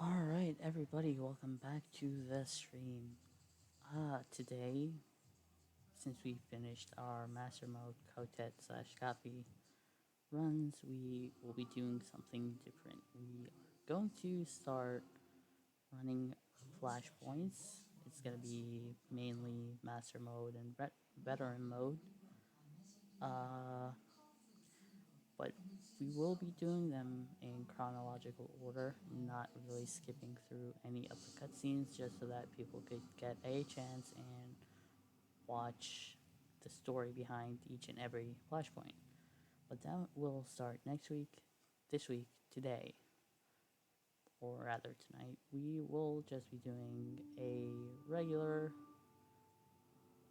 Alright, everybody, welcome back to the stream. Today, since we finished our Master Mode Kotet slash copy runs, we will be doing something different. We are going to start running Flashpoints. It's going to be mainly Master Mode and Veteran Mode. Uh, but we will be doing them in chronological order, not really skipping through any of the cutscenes, just so that people could get a chance and watch the story behind each and every flashpoint. But that will start next week, this week, today, or rather tonight. We will just be doing a regular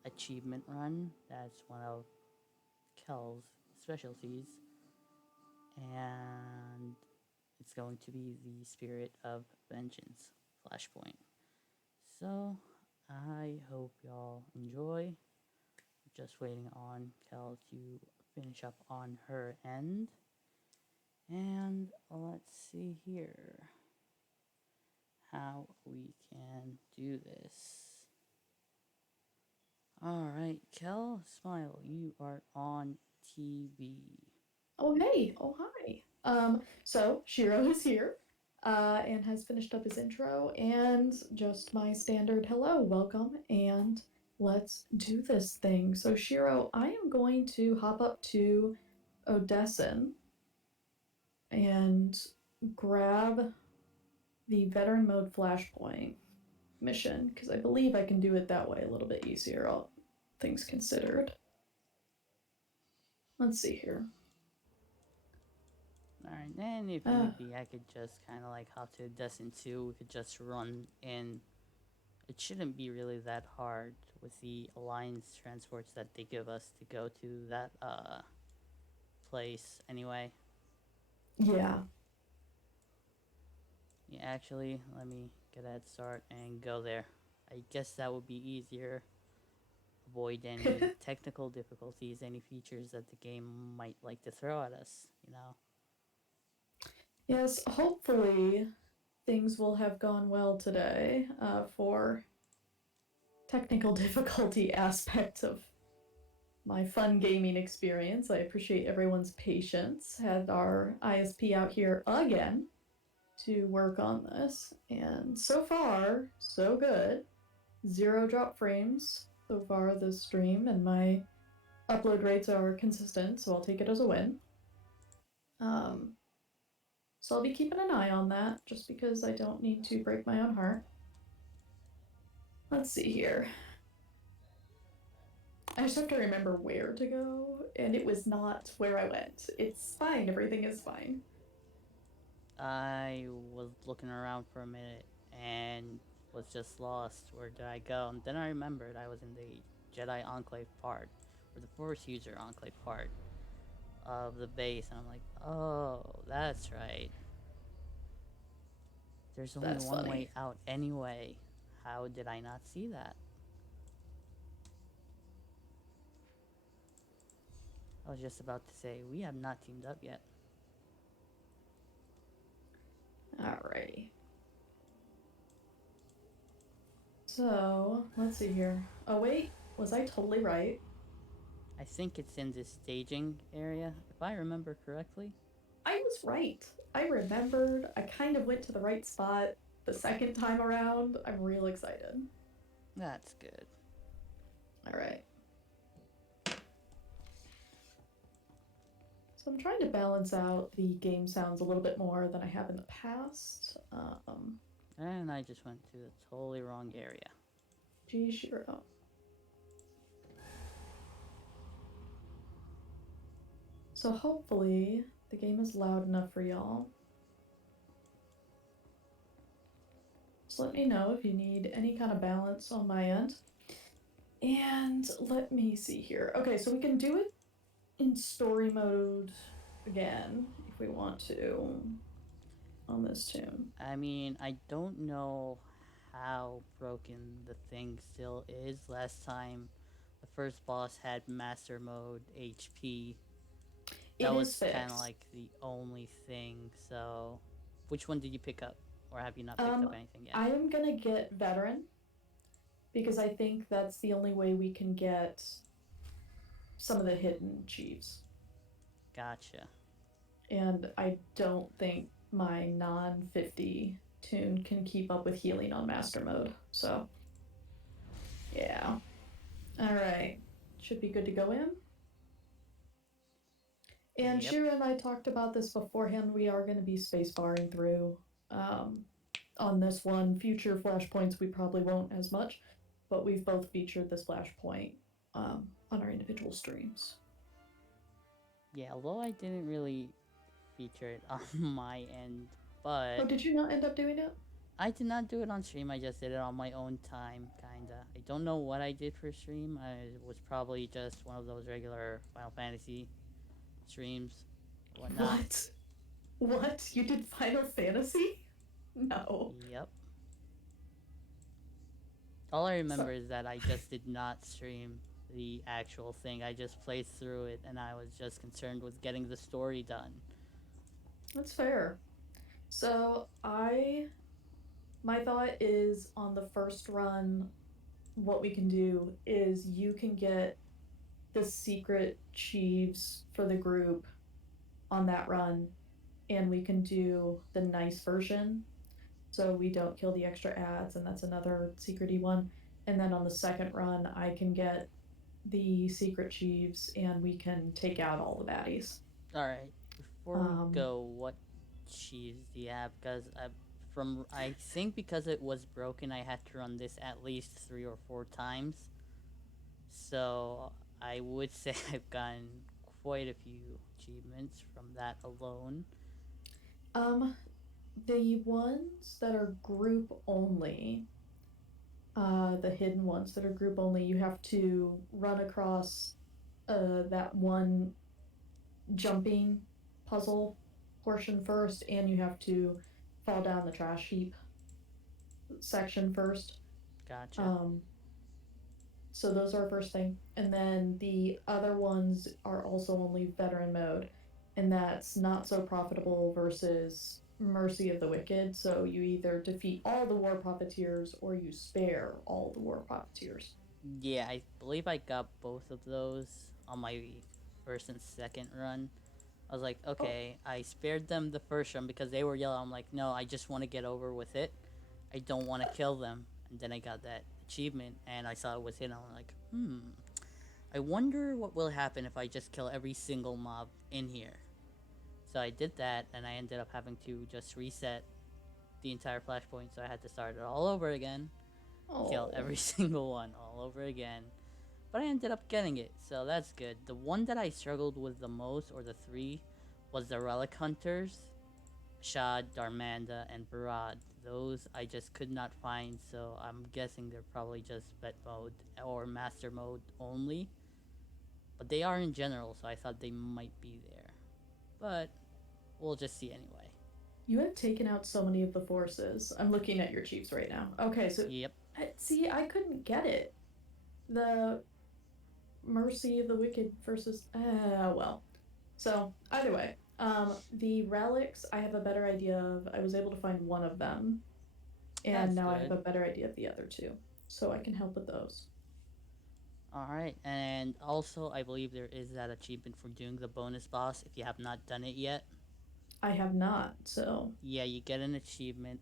achievement run. That's one of Kel's specialties. And it's going to be the Spirit of Vengeance Flashpoint. So, I hope y'all enjoy. Just waiting on Kel to finish up on her end. And let's see here how we can do this. Alright, Kel, smile. You are on TV. Oh, hey. Oh, hi. So Shiro is here, and has finished up his intro, and just my standard hello, welcome, and let's do this thing. So, Shiro, I am going to hop up to Odessin and grab the veteran mode flashpoint mission, because I believe I can do it that way a little bit easier, all things considered. Let's see here. Alright, then if Uh, need be, I could just kind of like hop to Destin 2. We could just run in. It shouldn't be really that hard with the Alliance transports that they give us to go to that place anyway. yeah. Yeah, actually, let me get a head start and go there. I guess that would be easier. Avoid any technical difficulties, any features that the game might like to throw at us, you know? Yes, hopefully things will have gone well today for technical difficulty aspect of my fun gaming experience. I appreciate everyone's patience. Had our ISP out here again to work on this, and so far, so good. Zero drop frames so far this stream, and my upload rates are consistent, so I'll take it as a win. Um, so I'll be keeping an eye on that, just because I don't need to break my own heart. Let's see here. I just have to remember where to go, and it was not where I went. It's fine, everything is fine. I was looking around for a minute and was just lost. Where did I go? And then I remembered I was in the Jedi Enclave part, or the Force User Enclave part of the base, and I'm like, oh, that's right. There's only That's one way funny. out anyway. How did I not see that? I was just about to say, we have not teamed up yet. Alrighty. So, let's see here. Oh, wait, was I totally right? I think it's in this staging area, if I remember correctly. I was right. I remembered. I kind of went to the right spot the second time around. I'm real excited. That's good. Alright. So I'm trying to balance out the game sounds a little bit more than I have in the past. And I just went to the totally wrong area. Gee, Shiro. So hopefully the game is loud enough for y'all. Just let me know if you need any kind of balance on my end. And let me see here. Okay, so we can do it in story mode again if we want to on this tune. I mean, I don't know how broken the thing still is. Last time, the first boss had Master Mode HP. That It is was kind of fixed. like the only thing, so. Which one did you pick up? or have you not picked up anything yet? I am gonna get veteran because I think that's the only way we can get some of the hidden chiefs. Gotcha. And I don't think my non 50 tune can keep up with healing on master mode. So, yeah. Alright. Should be good to go in. And Yep. Shira and I talked about this beforehand. We are going to be spacebarring through on this one. Future flashpoints, we probably won't as much, but we've both featured this flashpoint on our individual streams. Yeah, although I didn't really feature it on my end, but Oh, did you not end up doing it? I did not do it on stream. I just did it on my own time, kinda. I don't know what I did for stream. I was probably just one of those regular Final Fantasy streams, whatnot. What? What? You did Final Fantasy? No. Yep. All I remember So, is that I just did not stream the actual thing. I just played through it, and I was just concerned with getting the story done. that's fair. So, my thought is on the first run, what we can do is you can get the secret chiefs for the group on that run, and we can do the nice version so we don't kill the extra ads, and that's another secrety one. And then on the second run, I can get the secret chiefs and we can take out all the baddies. Alright, before we go, what cheese do you have? Because I think because it was broken, I had to run this at least 3 or 4 times. So I would say I've gotten quite a few achievements from that alone. The ones that are group only, the hidden ones that are group only, you have to run across that one jumping puzzle portion first, and you have to fall down the trash heap section first. Gotcha. So those are first thing, and then the other ones are also only veteran mode, and that's not so profitable versus Mercy of the Wicked. So you either defeat all the war profiteers or you spare all the war profiteers. Yeah, I believe I got both of those on my first and second run. I was like, okay, I spared them the first run because they were yellow. I'm like, no, I just want to get over with it. I don't want to kill them. And then I got that achievement, and I saw it was hidden. I'm like, I wonder what will happen if I just kill every single mob in here. So I did that, and I ended up having to just reset the entire flashpoint, so I had to start it all over again. Kill every single one all over again. But I ended up getting it, so that's good. The one that I struggled with the most, or the 3, was the Relic Hunters. Shad, Darmanda, and Barad. Those I just could not find, so I'm guessing they're probably just vet mode or master mode only. But they are in general, so I thought they might be there. But we'll just see anyway. You have taken out so many of the forces. I'm looking at your chiefs right now. Okay, so yep. See, I couldn't get it. The Mercy of the Wicked versus well. So either way, the relics I have a better idea of. I was able to find one of them, and That's now good. I have a better idea of the other 2, so I can help with those. Alright, and also I believe there is that achievement for doing the bonus boss if you have not done it yet. I have not, so yeah, you get an achievement.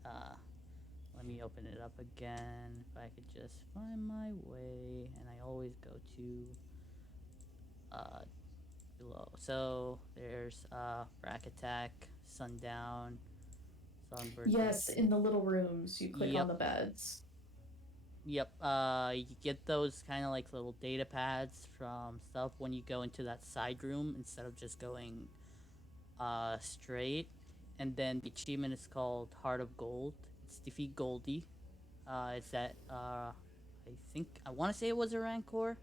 Let me open it up again if I could just find my way, and I always go to below. So there's Rack Attack, Sundown, Sunburst. Yes, in the little rooms, you click on the beds. Yep. You get those kind of like little data pads from stuff when you go into that side room instead of just going straight. And then the achievement is called Heart of Gold. It's defeat Goldie. It's that I want to say it was a Rancor.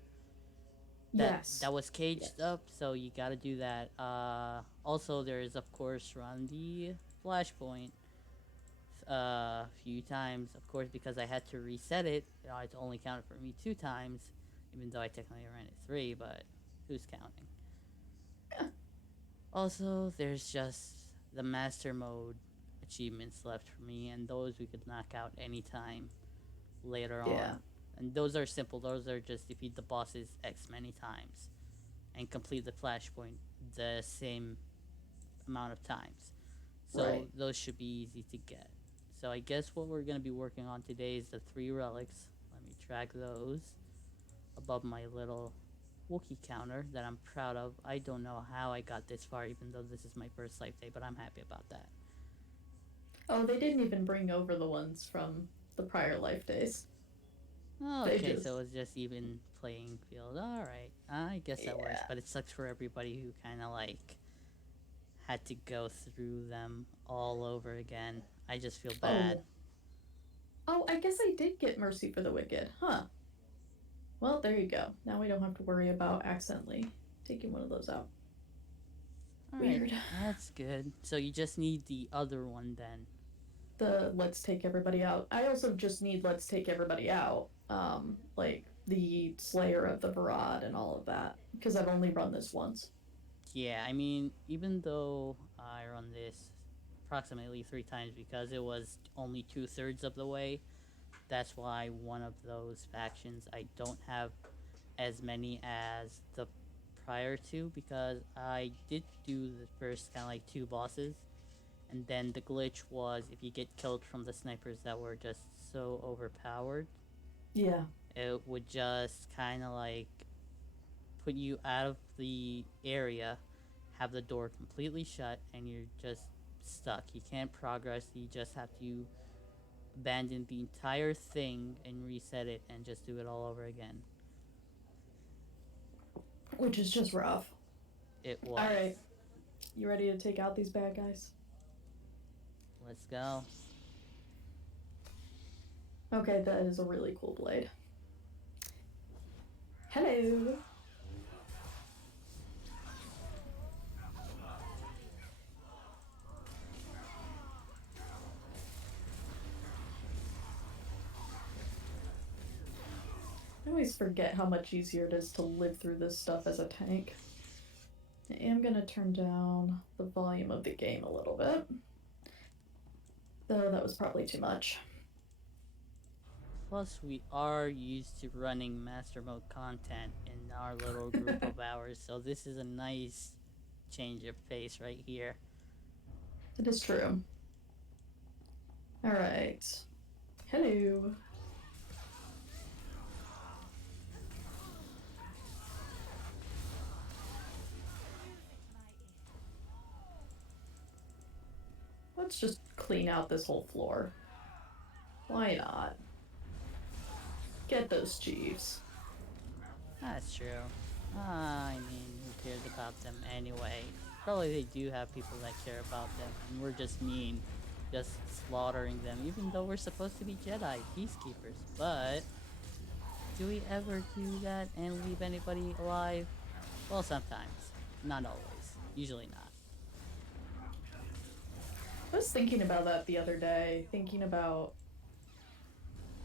That was caged up, so you gotta do that. Also, there is of course run the Flashpoint a few times, of course, because I had to reset it. It only counted for me 2 times, even though I technically ran it 3. But who's counting? Yeah. Also, there's just the master mode achievements left for me, and those we could knock out anytime later Yeah. on. And those are simple. Those are just defeat the bosses X many times and complete the flashpoint the same amount of times. So Right. those should be easy to get. So I guess what we're going to be working on today is the 3 relics. Let me track those above my little Wookiee counter that I'm proud of. I don't know how I got this far, even though this is my first life day, but I'm happy about that. Oh, they didn't even bring over the ones from the prior life days. They Okay, just, so it's just even playing field. Alright, I guess that works, yeah. but it sucks for everybody who kind of like had to go through them all over again. I just feel bad. Oh. Oh, I guess I did get Mercy for the Wicked, huh? Well, there you go. Now we don't have to worry about accidentally taking one of those out. Alright, Weird. that's good. So you just need the other one then. The let's take everybody out. I also just need let's take everybody out. Like the Slayer of the Varad and all of that. Because I've only run this once. Yeah, I mean, even though I run this approximately 3 times because it was only 2/3 of the way, that's why one of those factions I don't have as many as the prior two because I did do the first kind of like 2 bosses, and then the glitch was if you get killed from the snipers that were just so overpowered, Yeah. it would just kind of like put you out of the area, have the door completely shut, and you're just stuck. You can't progress. You just have to abandon the entire thing and reset it and just do it all over again. Which is just rough. It was. Alright. You ready to take out these bad guys? Let's go. Okay, that is a really cool blade. Hello. I always forget how much easier it is to live through this stuff as a tank. I am going to turn down the volume of the game a little bit. Though that was probably too much. Plus, we are used to running master mode content in our little group of ours, so this is a nice change of pace right here. It is true. Alright. Hello. Let's just clean out this whole floor. Why not? Get those chiefs. That's true. I mean, who cares about them anyway? Probably they do have people that care about them, and we're just mean, just slaughtering them, even though we're supposed to be Jedi, peacekeepers. But do we ever do that and leave anybody alive? Well, sometimes. Not always. Usually not. I was thinking about that the other day, thinking about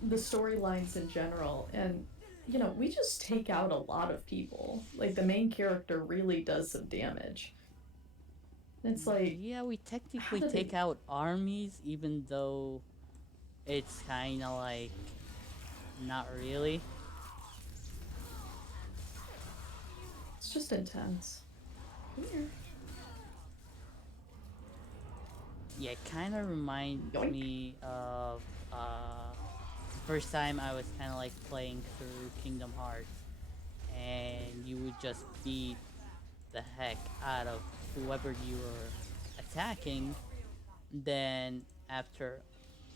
the storylines in general, and you know, we just take out a lot of people. Like the main character really does some damage. It's like, Yeah, we technically how do take they? out armies, even though it's kind of like not really. It's just intense. Come here. Yeah, it kind of reminds Yoink. me of the first time I was kind of like playing through Kingdom Hearts, and you would just beat the heck out of whoever you were attacking. Then after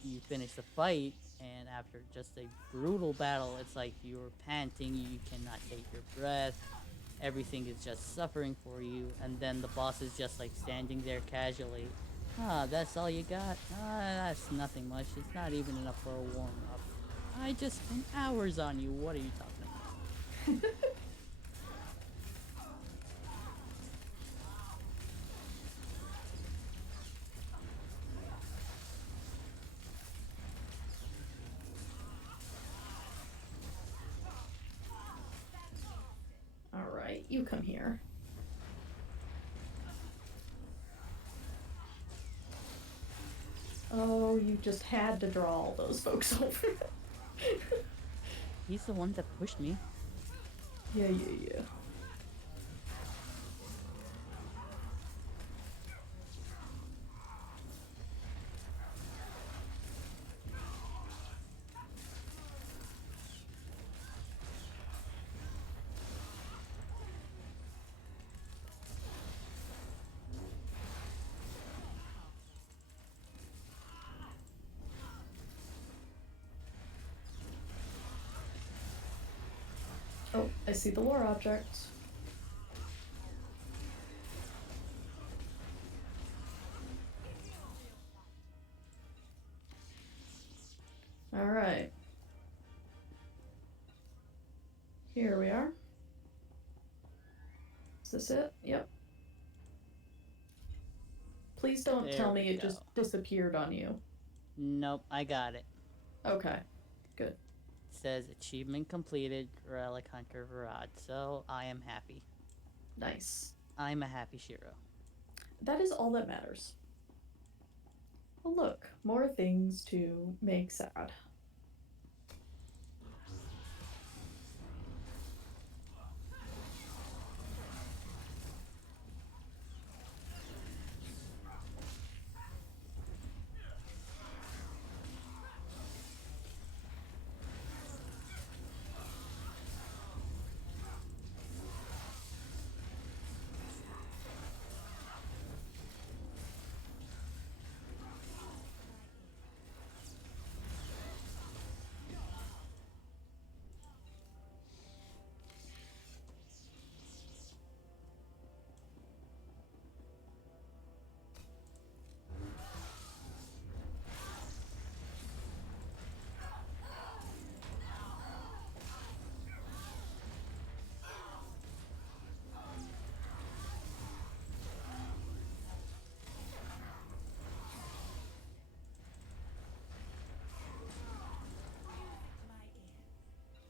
you finish the fight, and after just a brutal battle, it's like you're panting, you cannot take your breath, everything is just suffering for you, and then the boss is just like standing there casually. Ah, that's all you got? Ah, that's nothing much. It's not even enough for a warm up. I just spent hours on you. What are you talking about? Alright, you come here. Oh, you just had to draw all those folks over. He's the one that pushed me. Yeah. Oh, I see the lore object. Alright. Here we are. Is this it? Yep. Please don't tell me it just disappeared on you. Nope, I got it. Okay, good. It says achievement completed, Relic Hunter Varad, so I am happy. Nice. I'm a happy Shiro. That is all that matters. Well, look, more things to make sad.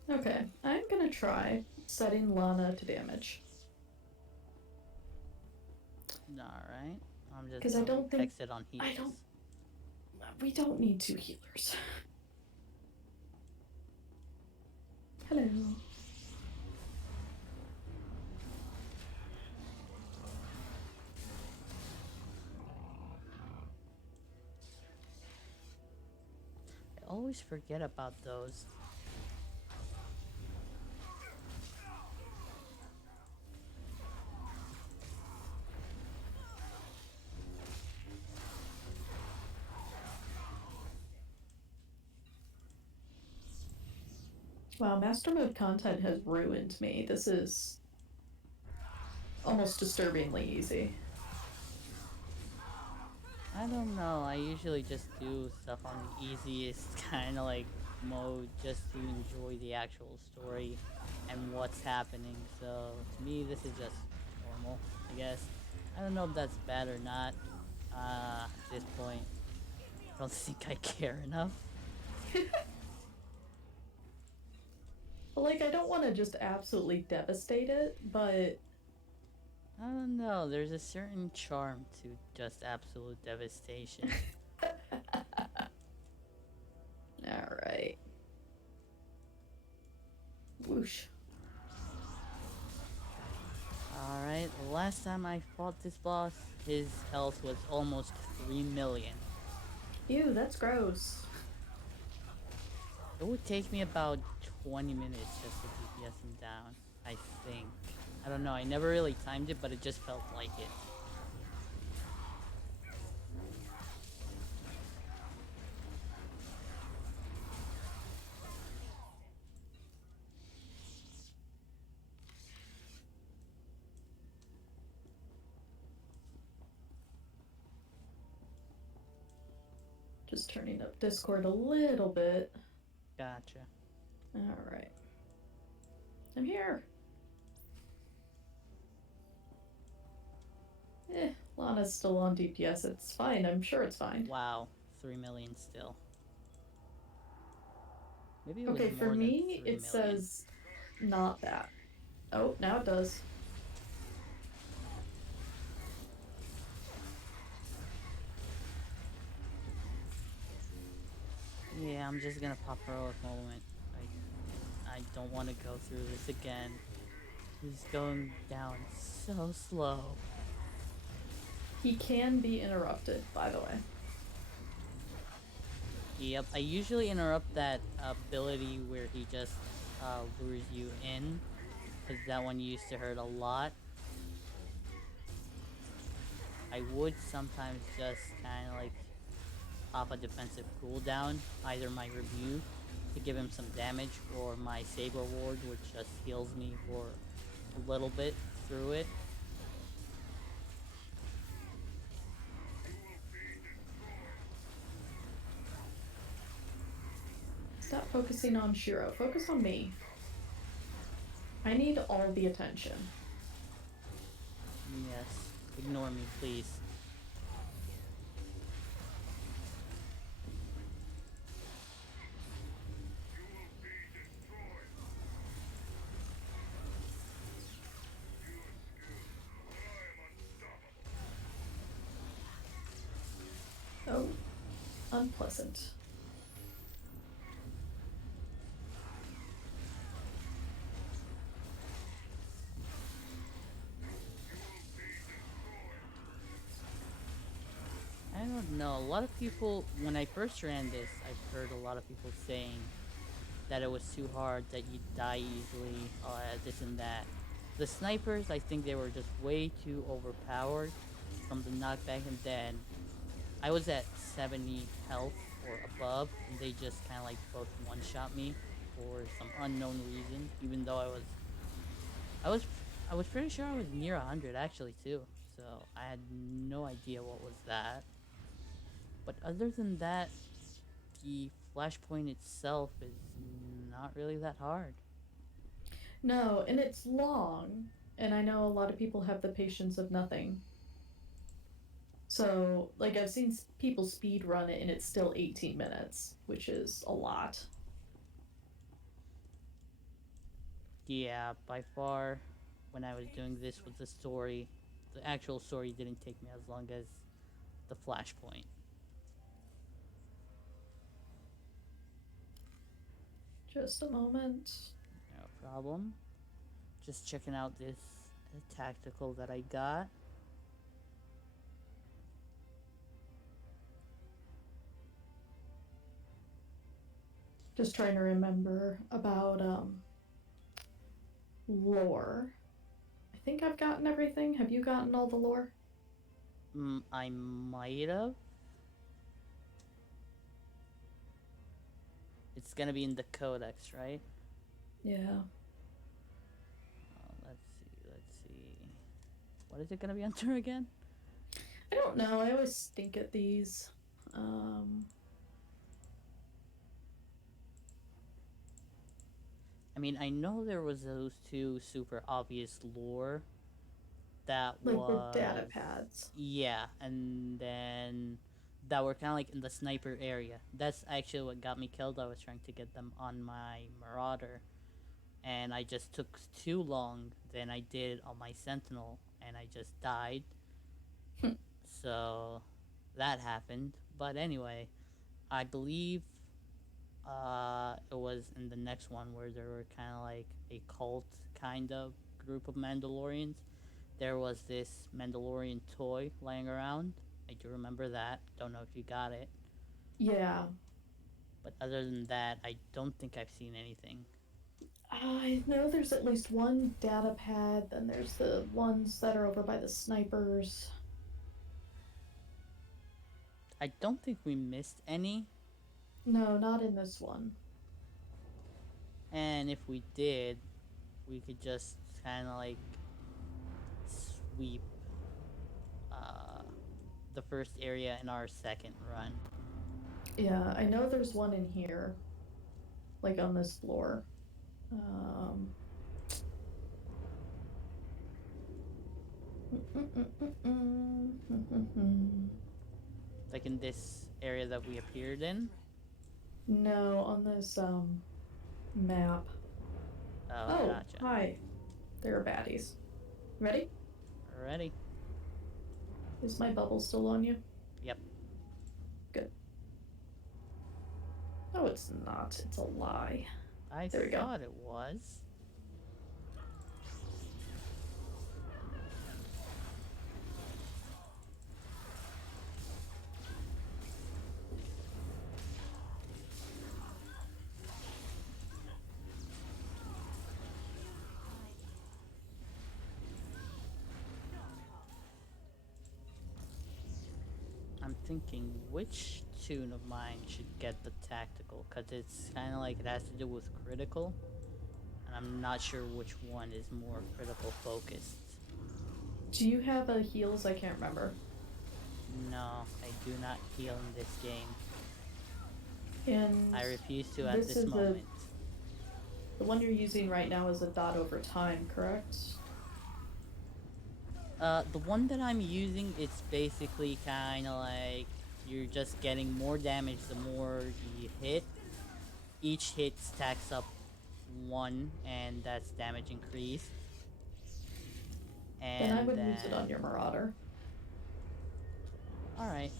Okay, I'm gonna try setting Lana to damage. Alright. I'm just 'Cause I don't think- fix it on heals. We don't need two healers. Hello. I always forget about those. Wow, Master Mode content has ruined me. This is almost disturbingly easy. I don't know, I usually just do stuff on the easiest kind of like mode just to enjoy the actual story and what's happening, so to me this is just normal, I guess. I don't know if that's bad or not, at this point. I don't think I care enough. Like, I don't want to just absolutely devastate it, but... I don't know, there's a certain charm to just absolute devastation. Alright. Whoosh. Alright, the last time I fought this boss, his health was almost 3 million. Ew, that's gross. It would take me about 20 minutes just to DPS him down, I think. I don't know, I never really timed it, but it just felt like it. Just turning up Discord a little bit. Gotcha. Alright. I'm here. Lana's still on DPS. It's fine. I'm sure it's fine. Wow, 3 million still. Maybe it was Okay, more for than me, 3 it million. says not that. Oh, now it does. Yeah, I'm just gonna pop heroic moment. I don't want to go through this again. He's going down so slow. He can be interrupted, by the way. Yep, I usually interrupt that ability where he just lures you in, because that one used to hurt a lot. I would sometimes just kind of like pop a defensive cooldown, either my rebuke to give him some damage or my saber ward, which just heals me for a little bit through it. Stop focusing on Shiro. Focus on me. I need all the attention. Yes, ignore me, please. Oh, unpleasant. I don't know. A lot of people, when I first ran this, I've heard a lot of people saying that it was too hard, that you'd die easily, this and that. The snipers, I think they were just way too overpowered from the knockback, and then I was at 70 health or above, and they just kind of like both one-shot me for some unknown reason, even though I was, I was pretty sure I was near 100 actually too, so I had no idea what was that. But other than that, the Flashpoint itself is not really that hard. No, and it's long, and I know a lot of people have the patience of nothing. So, like, I've seen people speed run it, and it's still 18 minutes, which is a lot. Yeah, by far, when I was doing this with the story, the actual story didn't take me as long as the Flashpoint. Just a moment. No problem. Just checking out this tactical that I got. Just trying to remember about lore. I think I've gotten everything. Have you gotten all the lore? I might have. It's gonna be in the codex, right? Yeah. Let's see. Let's see. What is it gonna be under again? I don't know. I always stink at these. Um, I mean, I know there was those two super obvious lore that like the data was, pads. yeah, and then that were kind of like in the sniper area. That's actually what got me killed. I was trying to get them on my Marauder, and I just took too long than I did on my Sentinel, and I just died. So that happened. But anyway, I believe it was in the next one where there were kind of like a cult kind of group of Mandalorians. There was this Mandalorian toy laying around. I do remember that. Don't know if you got it. Yeah. But other than that, I don't think I've seen anything. I know there's at least one data pad, then there's the ones that are over by the snipers. I don't think we missed any. No, not in this one. And if we did, we could just kind of like sweep uh, the first area in our second run. Yeah, I know there's one in here, like on this floor. Um, Like in this area that we appeared in. no, on this map. Oh, gotcha. Hi. There are baddies. Ready? Already. Is my bubble still on you? Yep. Good. No, it's not. It's a lie. I There we go. thought it was. I'm thinking which tune of mine should get the tactical, because it's kind of like it has to do with critical, and I'm not sure which one is more critical focused. Do you have a heals? I can't remember. No, I do not heal in this game. And I refuse to at this this is moment. the one you're using right now is a dot over time, correct? The one that I'm using, it's basically kind of like you're just getting more damage the more you hit. Each hit stacks up 1, and that's damage increase. And Then I would use it on your Marauder. Alright.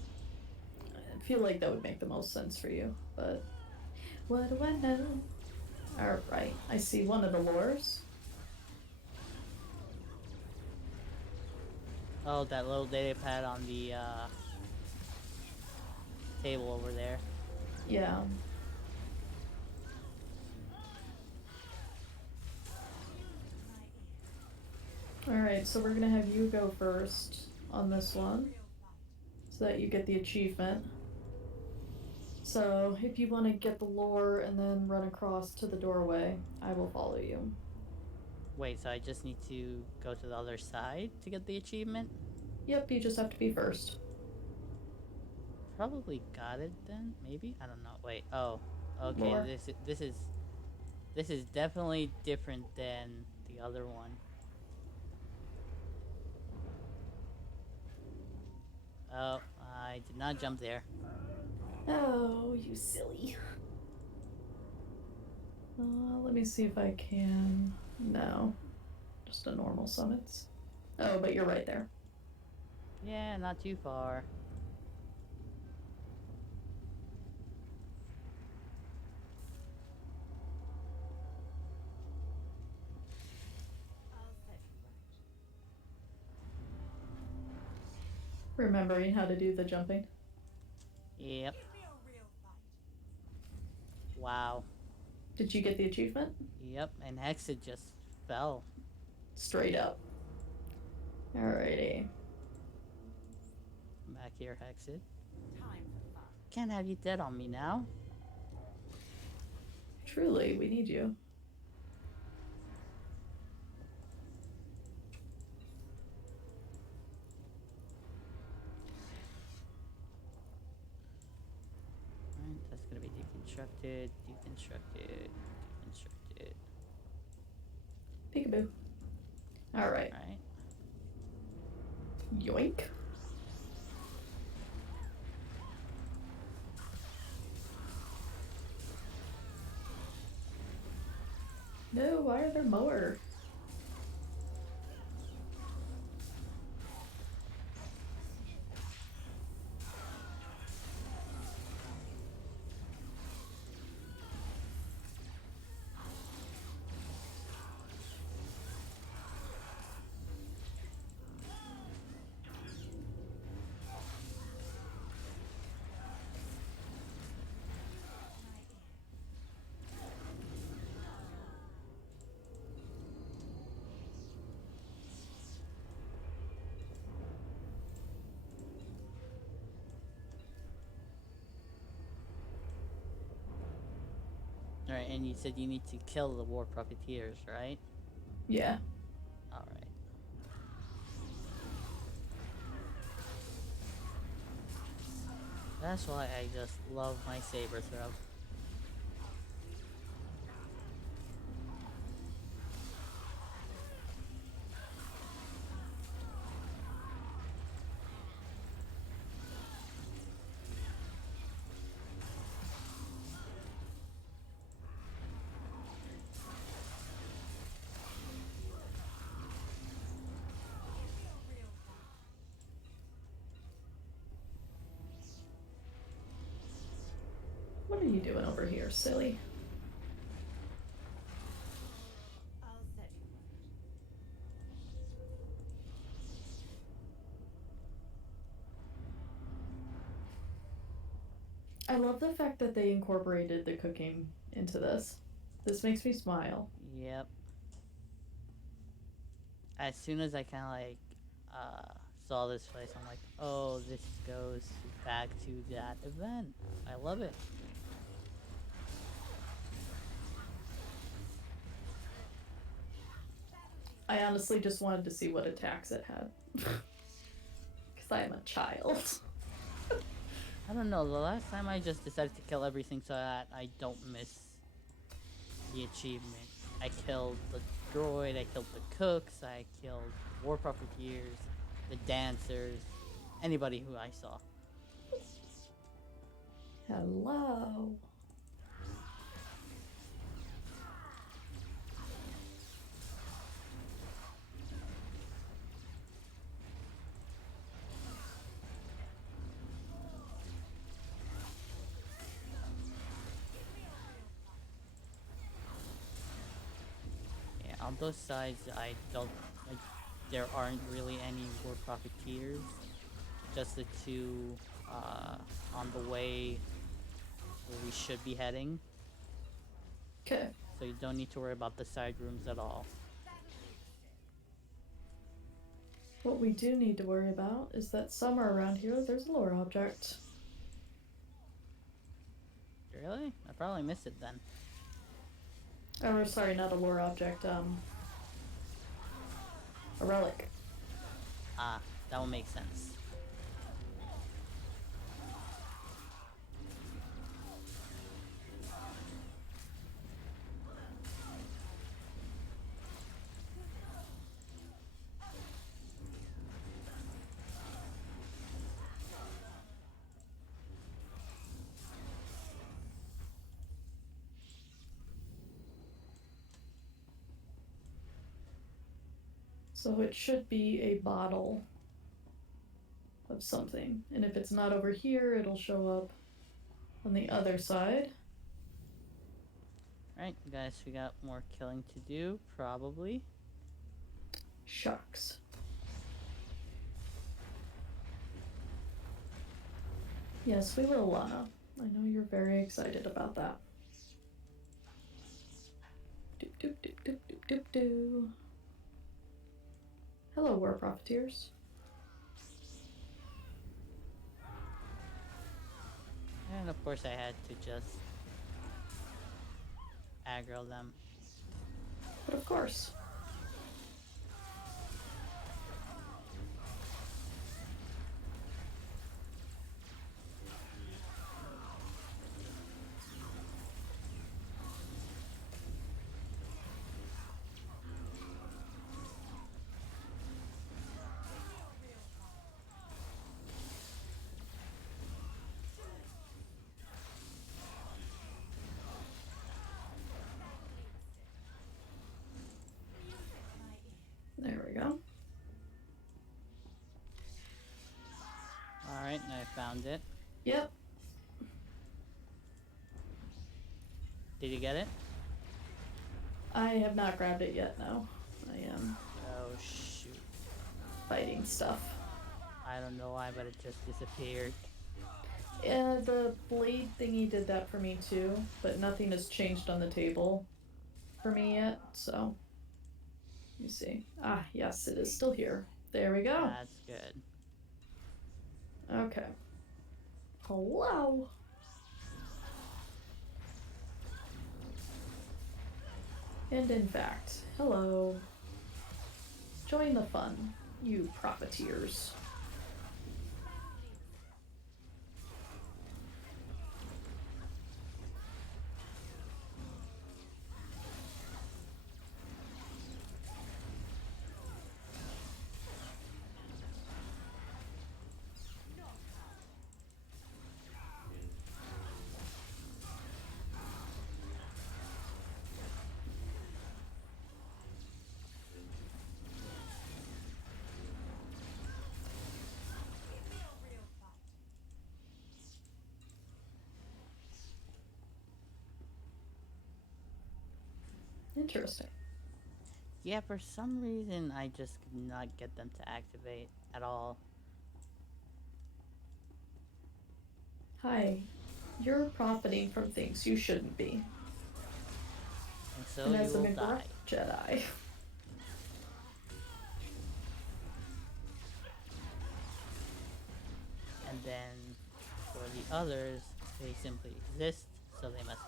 I feel like that would make the most sense for you, but what do I know? Alright, I see one of the lures. Oh, that little data pad on the table over there. Yeah. Alright, so we're gonna have you go first on this one, so that you get the achievement. So, if you want to get the lore and then run across to the doorway, I will follow you. Wait, so I just need to go to the other side to get the achievement? Yep, you just have to be first. Probably got it then, maybe? I don't know. Wait, oh. Okay, Lore. this is definitely different than the other one. Oh, I did not jump there. Oh, you silly. Let me see if I can. No. Just a normal summons. Oh, but you're right there. Yeah, not too far. Remembering how to do the jumping. Yep. Wow. Did you get the achievement? Yep, and Hexit just fell. Straight up. Alrighty. Back here, Hexit. Can't have you dead on me now. Truly, we need you. Alright, that's gonna be deconstructed, deconstructed, deconstructed. Peekaboo. Alright. Alright. Yoink. No, why are there more? Alright, and you said you need to kill the war profiteers, right? Yeah. Alright. That's why I just love my saber throw. What are you doing over here, silly? I love the fact that they incorporated the cooking into this. This makes me smile. Yep. As soon as I kind of like saw this place, I'm like, oh, this goes back to that event. I love it. I honestly just wanted to see what attacks it had. Because I am a child. I don't know, the last time I just decided to kill everything so that I don't miss the achievement. I killed the droid, I killed the cooks, I killed war profiteers, the dancers, anybody who I saw. Hello. Yeah, on those sides, I don't, like, there aren't really any war profiteers. Just the two on the way where we should be heading. Okay. So you don't need to worry about the side rooms at all. What we do need to worry about is that somewhere around here there's a lore object. Really? I probably missed it then. Or sorry, not a lore object, a relic. Ah, that will make sense. So it should be a bottle of something. And if it's not over here, it'll show up on the other side. Right, guys, we got more killing to do, probably. Shucks. Yes, we will, Lana. I know you're very excited about that. Doop doop doop doop doop doop doo. Hello, war profiteers. And of course I had to just aggro them. But of course. There we go. Alright, I found it. Yep. Did you get it? I have not grabbed it yet, no. I am Oh shoot. fighting stuff. I don't know why, but it just disappeared. Yeah, the blade thingy did that for me too, but nothing has changed on the table for me yet, so. Let me see. Ah, yes, it is still here. There we go. That's good. Okay. Hello. And in fact, hello. Join the fun, you profiteers. Interesting. Yeah, for some reason, I just could not get them to activate at all. Hi. You're profiting from things you shouldn't be. And so And you as an will die. incorrect Jedi. And then for the others, they simply exist, so they must die.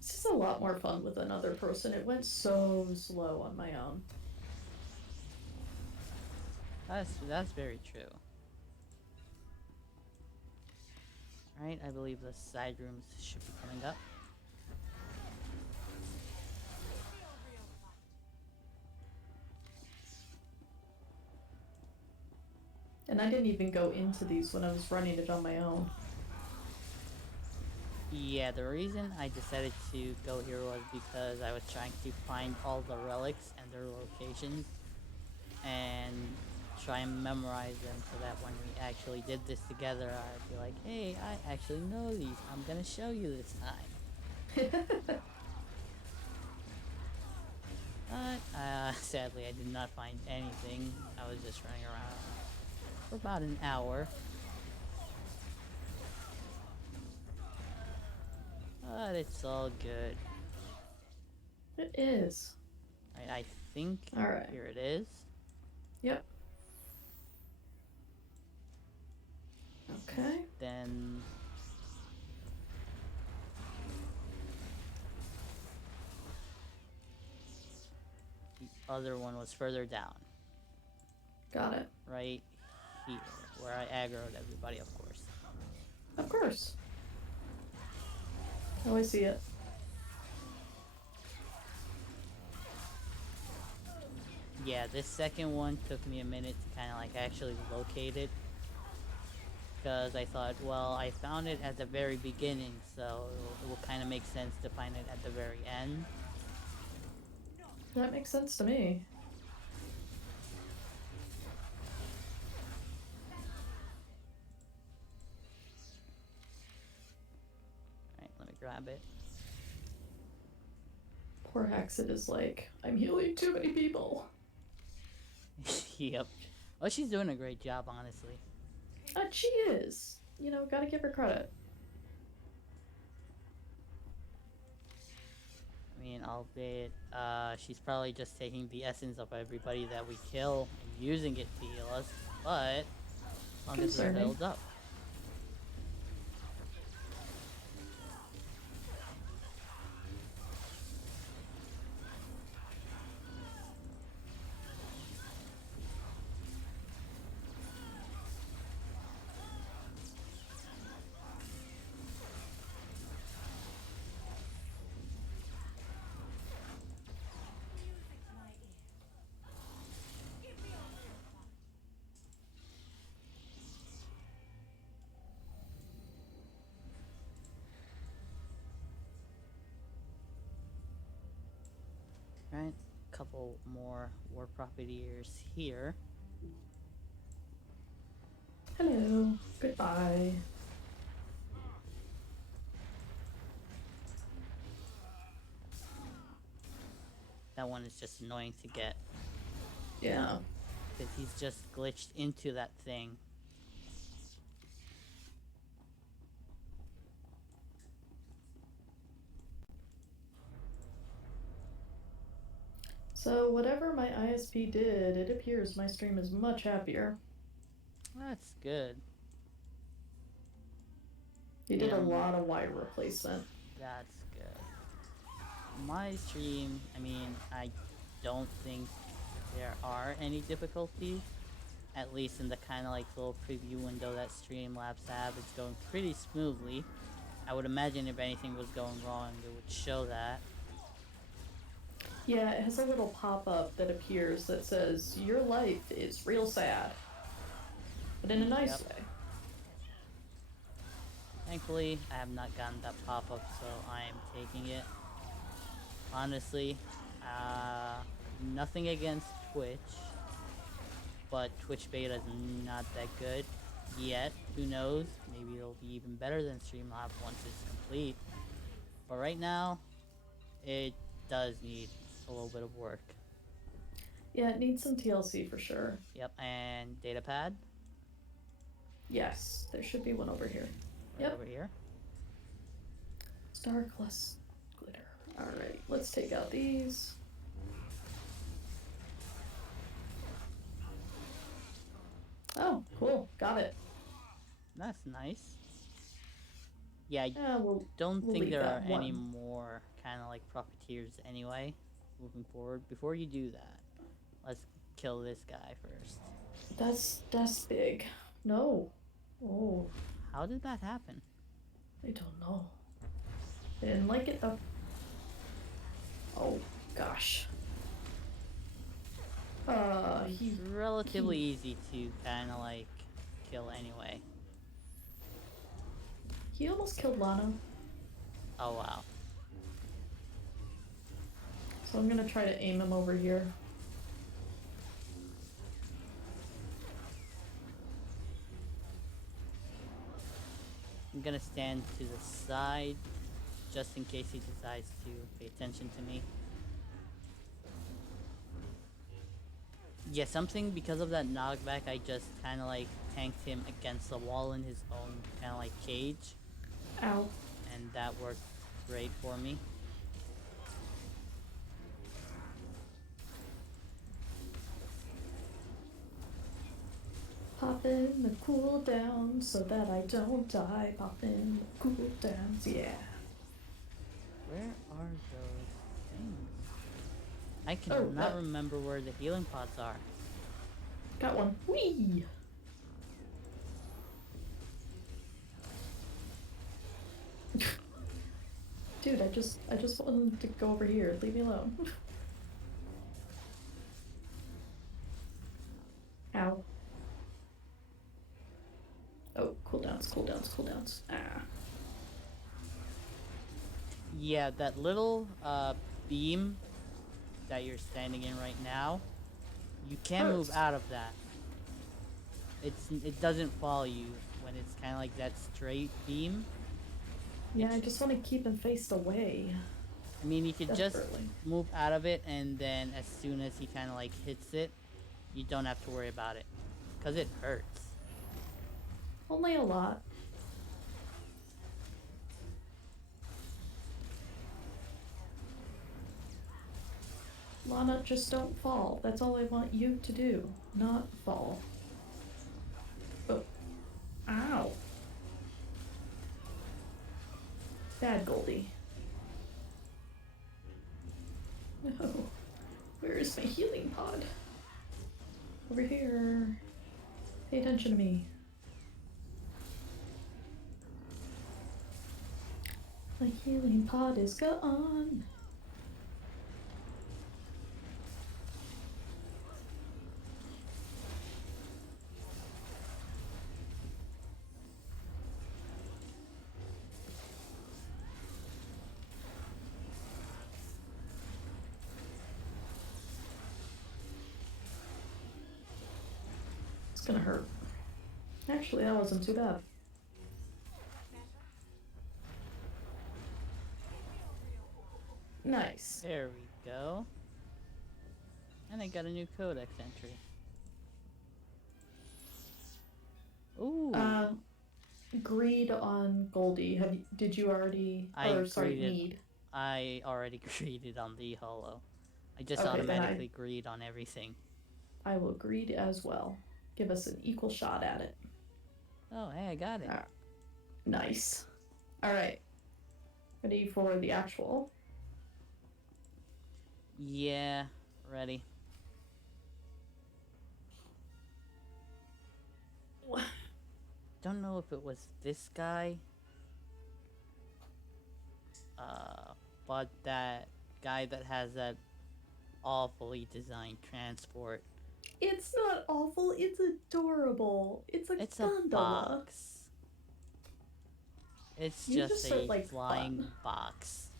This is a lot more fun with another person. It went so slow on my own. That's very true. Alright, I believe the side rooms should be coming up. And I didn't even go into these when I was running it on my own. Yeah, the reason I decided to go here was because I was trying to find all the relics and their locations and try and memorize them so that when we actually did this together, I'd be like, hey, I actually know these. I'm gonna show you this time. But, sadly, I did not find anything. I was just running around for about an hour. But it's all good. It is. Right, I think Alright. here it is. Yep. Okay. Then the other one was further down. Got it. Right here, where I aggroed everybody, of course. Of course. Oh, I see it. Yeah, this second one took me a minute to kind of like actually locate it. Because I thought, well, I found it at the very beginning, so it will kind of make sense to find it at the very end. That makes sense to me. Alright, let me grab it. Poor Hexit is like, I'm healing too many people. Yep. Well, she's doing a great job, honestly. She is. You know, gotta give her credit. I mean, albeit, she's probably just taking the essence of everybody that we kill and using it to heal us, but as long as it builds up. Right, couple more war profiteers here. Hello. Goodbye. That one is just annoying to get. Yeah. Because he's just glitched into that thing. So, whatever my ISP did, it appears my stream is much happier. That's good. He did a lot of wire replacement. That's good. My stream, I mean, I don't think there are any difficulties. At least in the kind of like little preview window that Streamlabs have, it's going pretty smoothly. I would imagine if anything was going wrong, it would show that. Yeah, it has a little pop-up that appears that says, "Your life is real sad." But in a nice Yep. way. Thankfully, I have not gotten that pop-up, so I am taking it. Honestly, nothing against Twitch, but Twitch beta is not that good yet. Who knows? Maybe it'll be even better than Streamlab once it's complete. But right now, it does need a little bit of work. Yeah, it needs some TLC for sure. Yep, and datapad. Yes, there should be one over here. Right Yep. over here. Star Clus glitter. Alright, let's take out these. Oh, cool. Got it. That's nice. Yeah, I We'll don't think leave there that are any one. more kind of like profiteers anyway. Moving forward, before you do that, let's kill this guy first. That's big. No. Oh, How did that happen? I don't know. I didn't like it though. Oh gosh. He's relatively easy to kind of like kill anyway. He almost killed Lana, Oh wow. so I'm gonna try to aim him over here. I'm gonna stand to the side just in case he decides to pay attention to me. Yeah, something because of that knockback, I just kind of like tanked him against the wall in his own kind of like cage, Ow. and that worked great for me. Pop in the cooldown so that I don't die. Pop in the cooldowns, yeah. Where are those things? I Oh, cannot remember where the healing pots are. Got one. Whee! Dude, I just wanted to go over here. Leave me alone. Ow. Oh, cooldowns, cooldowns, cooldowns. Ah. Yeah, that little beam that you're standing in right now, you can move Hurts. out of that. It doesn't follow you when it's kind of like that straight beam. Yeah, I just want to keep him faced away. I mean, you could just Desperately. move out of it, and then as soon as he kind of like hits it, you don't have to worry about it, cause it hurts. Only a lot. Lana, just don't fall. That's all I want you to do. Not fall. Oh. Ow. Bad Goldie. No. Where is my healing pod? Over here. Pay attention to me. My healing pod is gone. It's gonna hurt. Actually, that wasn't too bad. Nice. There we go. And I got a new codex entry. Ooh. Greed on Goldie. Did you already? Need. I already greeted on the holo. I just Okay, then automatically greed on everything. I will greed as well. Give us an equal shot at it. Oh, hey, I got it. Nice. All right. Ready for the actual? Yeah, ready. Don't know if it was this guy. But that guy that has that awfully designed transport. It's not awful, it's adorable. It's a It's a gondola. box. It's You just just don't a like flying fun. box.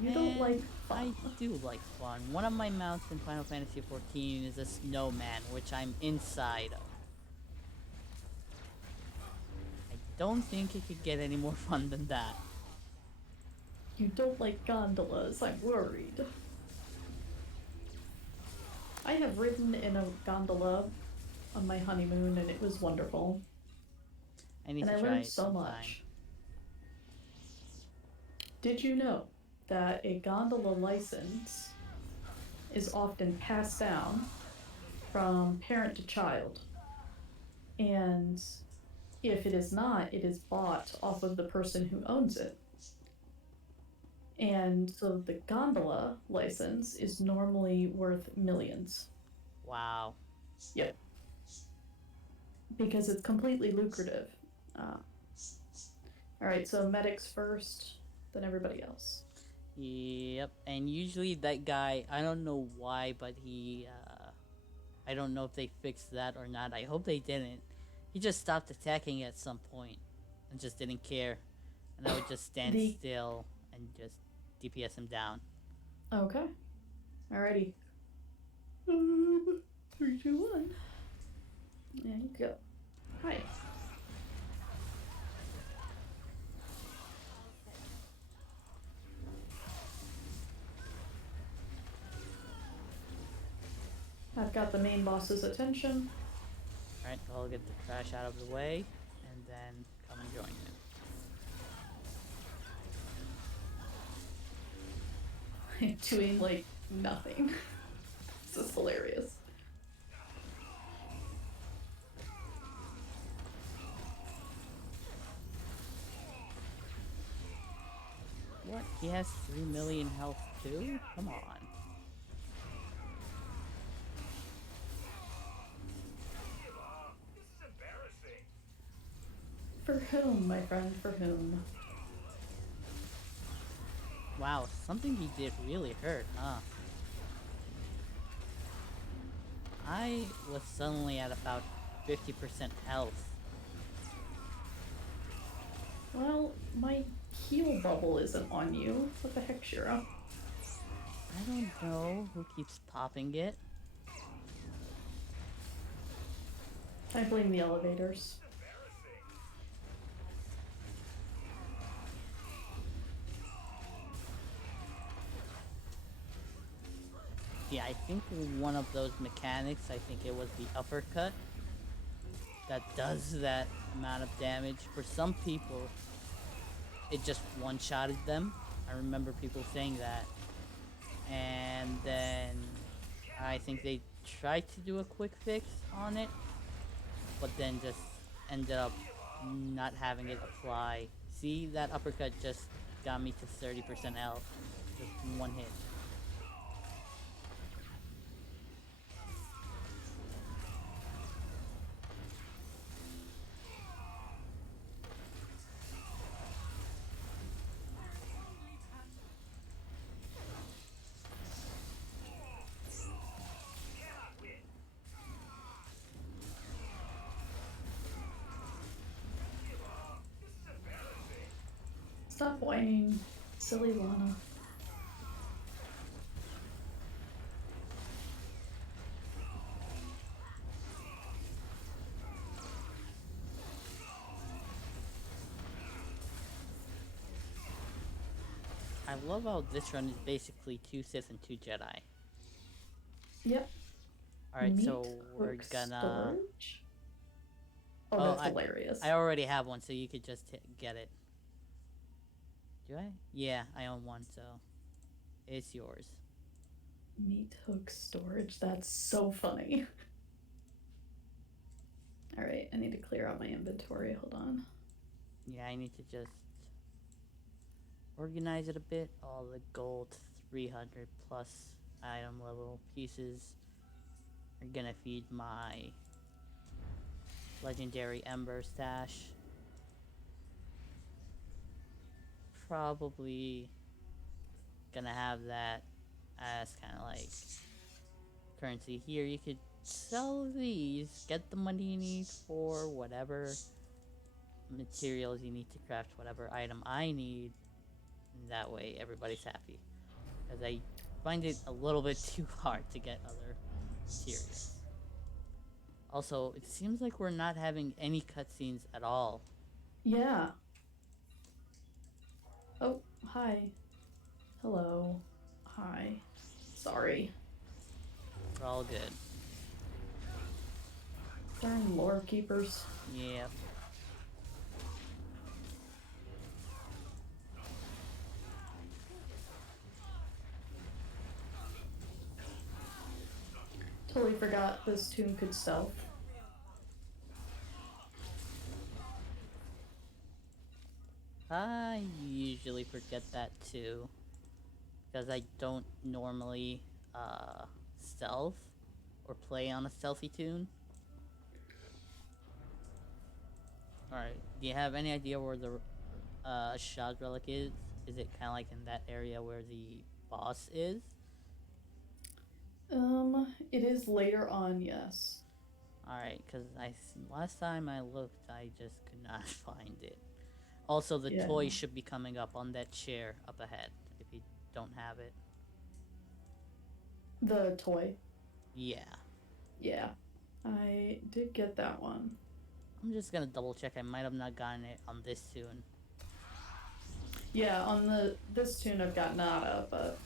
You don't And like I fun. do like fun. One of my mounts in Final Fantasy XIV is a snowman, which I'm inside of. I don't think it could get any more fun than that. You don't like gondolas, I'm worried. I have ridden in a gondola on my honeymoon and it was wonderful. I need And to I try learned it so sometime. much. Did you know that a gondola license is often passed down from parent to child? And if it is not, it is bought off of the person who owns it. And so the gondola license is normally worth millions. Wow. Yep. Because it's completely lucrative. All right, so medics first, then everybody else. Yep. And usually that guy, I don't know why, but I don't know if they fixed that or not. I hope they didn't. He just stopped attacking at some point and just didn't care. And I would just stand The still and just DPS him down. Okay. Alrighty. 3, 2, 1. And go. Hi. I've got the main boss's attention. Alright, I'll get the trash out of the way and then come and join you. I'm doing like nothing. This is hilarious. What? He has 3 million health too? Come on. For whom, my friend? For whom? Wow, something he did really hurt, huh? I was suddenly at about 50% health. Well, my heal bubble isn't on you. What the heck, Shira? I don't know who keeps popping it. I blame the elevators. Yeah, I think one of those mechanics, I think it was the uppercut, that does that amount of damage. For some people, it just one-shotted them. I remember people saying that. And then I think they tried to do a quick fix on it, but then just ended up not having it apply. See, that uppercut just got me to 30% health. Just one hit. Stop whining, silly Lana. I love how this run is basically 2 Sith and 2 Jedi. Yep. Alright, Meat so we're hook gonna... storage. Oh, Oh, that's hilarious. I already have one, so you could just get it. Do I? Yeah, I own one, so it's yours. Meat hook storage. That's so funny. Alright, I need to clear out my inventory. Hold on. Yeah, I need to just organize it a bit. All the gold 300 plus item level pieces are gonna feed my legendary ember stash. Probably gonna have that as kind of like currency. Here you could sell these, get the money you need for whatever materials you need to craft whatever item I need, and that way everybody's happy. Because I find it a little bit too hard to get other materials. Also, it seems like we're not having any cutscenes at all. Yeah. Oh, hi. Hello. Hi. Sorry. We're all good. Darn lore keepers. Yep. Totally forgot this tune could stealth. I usually forget that too. Because I don't normally stealth or play on a stealthy tune. Alright, do you have any idea where the shot relic is? Is it kind of like in that area where the boss is? It is later on, yes. Alright, because last time I looked, I just could not find it. Also, the Yeah. toy should be coming up on that chair up ahead if you don't have it. The toy. Yeah. Yeah. I did get that one. I'm just gonna double check. I might have not gotten it on this tune. Yeah, on this tune I've got Nada, but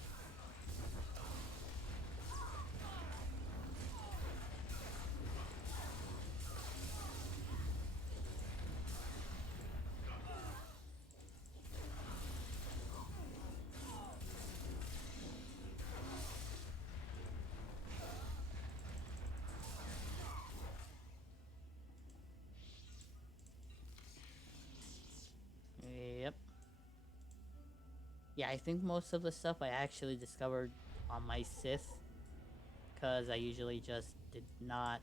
Yep. Yeah, I think most of the stuff I actually discovered on my Sith, because I usually just did not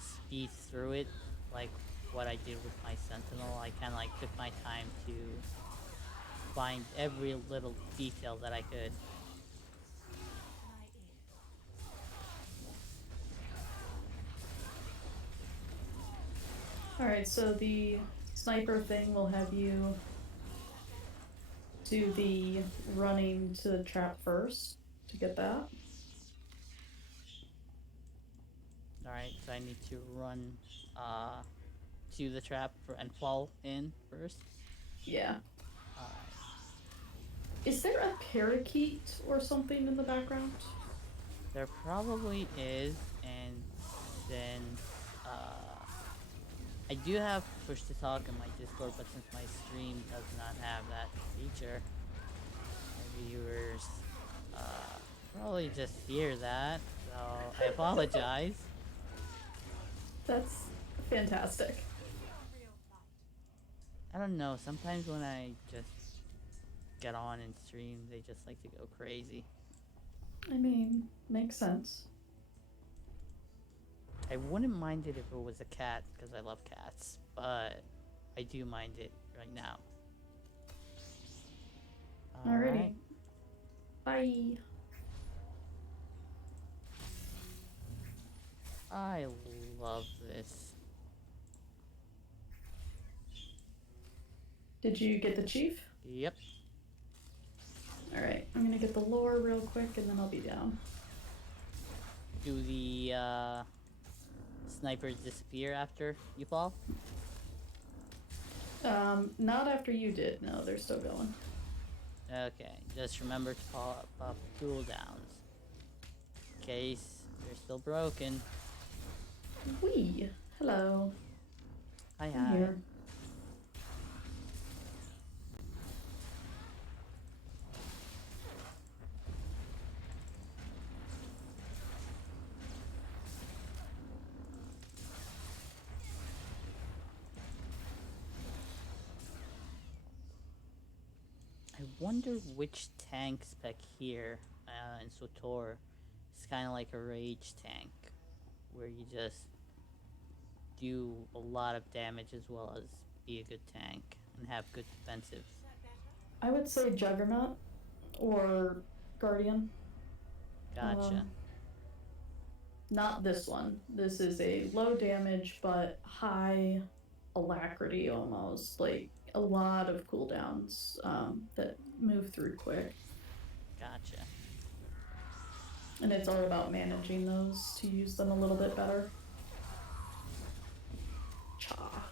speed through it like what I did with my Sentinel. I kind of like took my time to find every little detail that I could. alright, so the sniper thing will have you do the running to the trap first to get that. Alright, so I need to run to the trap and fall in first. Yeah. Alright. Is there a parakeet or something in the background? There probably is, and then I do have push to talk in my Discord, but since my stream does not have that feature, my viewers probably just hear that, so I apologize. That's fantastic. I don't know, sometimes when I just get on and stream, they just like to go crazy. I mean, makes sense. I wouldn't mind it if it was a cat, because I love cats, but I do mind it right now. Alrighty. Bye. I love this. Did you get the chief? Yep. Alright, I'm gonna get the lore real quick and then I'll be down. Do the snipers disappear after you fall? Not after you did. No, they're still going. Okay, just remember to pop up cooldowns. In case they're still broken. Wee! Hello. Hi, I'm hi. here. I wonder which tank spec here in SWTOR is kind of like a rage tank, where you just do a lot of damage as well as be a good tank and have good defensives. I would say Juggernaut. or Guardian. Gotcha. Not this one. This is a low damage but high alacrity almost. Like a lot of cooldowns that move through quick. Gotcha. And it's all about managing those to use them a little bit better. Cha.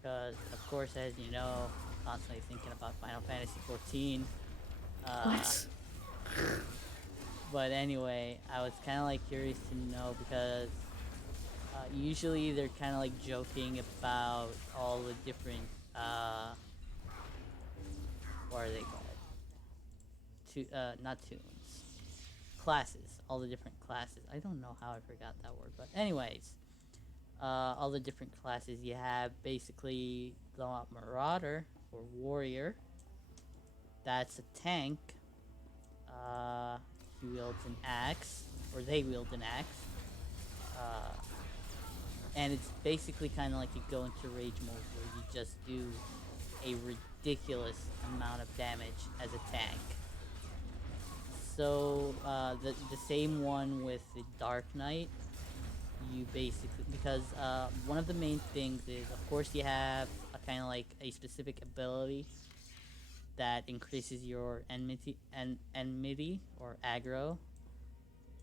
Because, of course, as you know, constantly thinking about Final Fantasy XIV. What? But anyway, I was kind of like curious to know because usually they're kind of like joking about all the different, what are they called? Not tunes, classes. All the different classes. I don't know how I forgot that word, but anyways, all the different classes you have. Basically, the Marauder or Warrior. That's a tank. He wields an axe, or they wield an axe. And it's basically kind of like you go into rage mode where you just do a ridiculous amount of damage as a tank. So the same one with the Dark Knight, you basically, because one of the main things is, of course, you have a kind of like a specific ability that increases your enmity or aggro.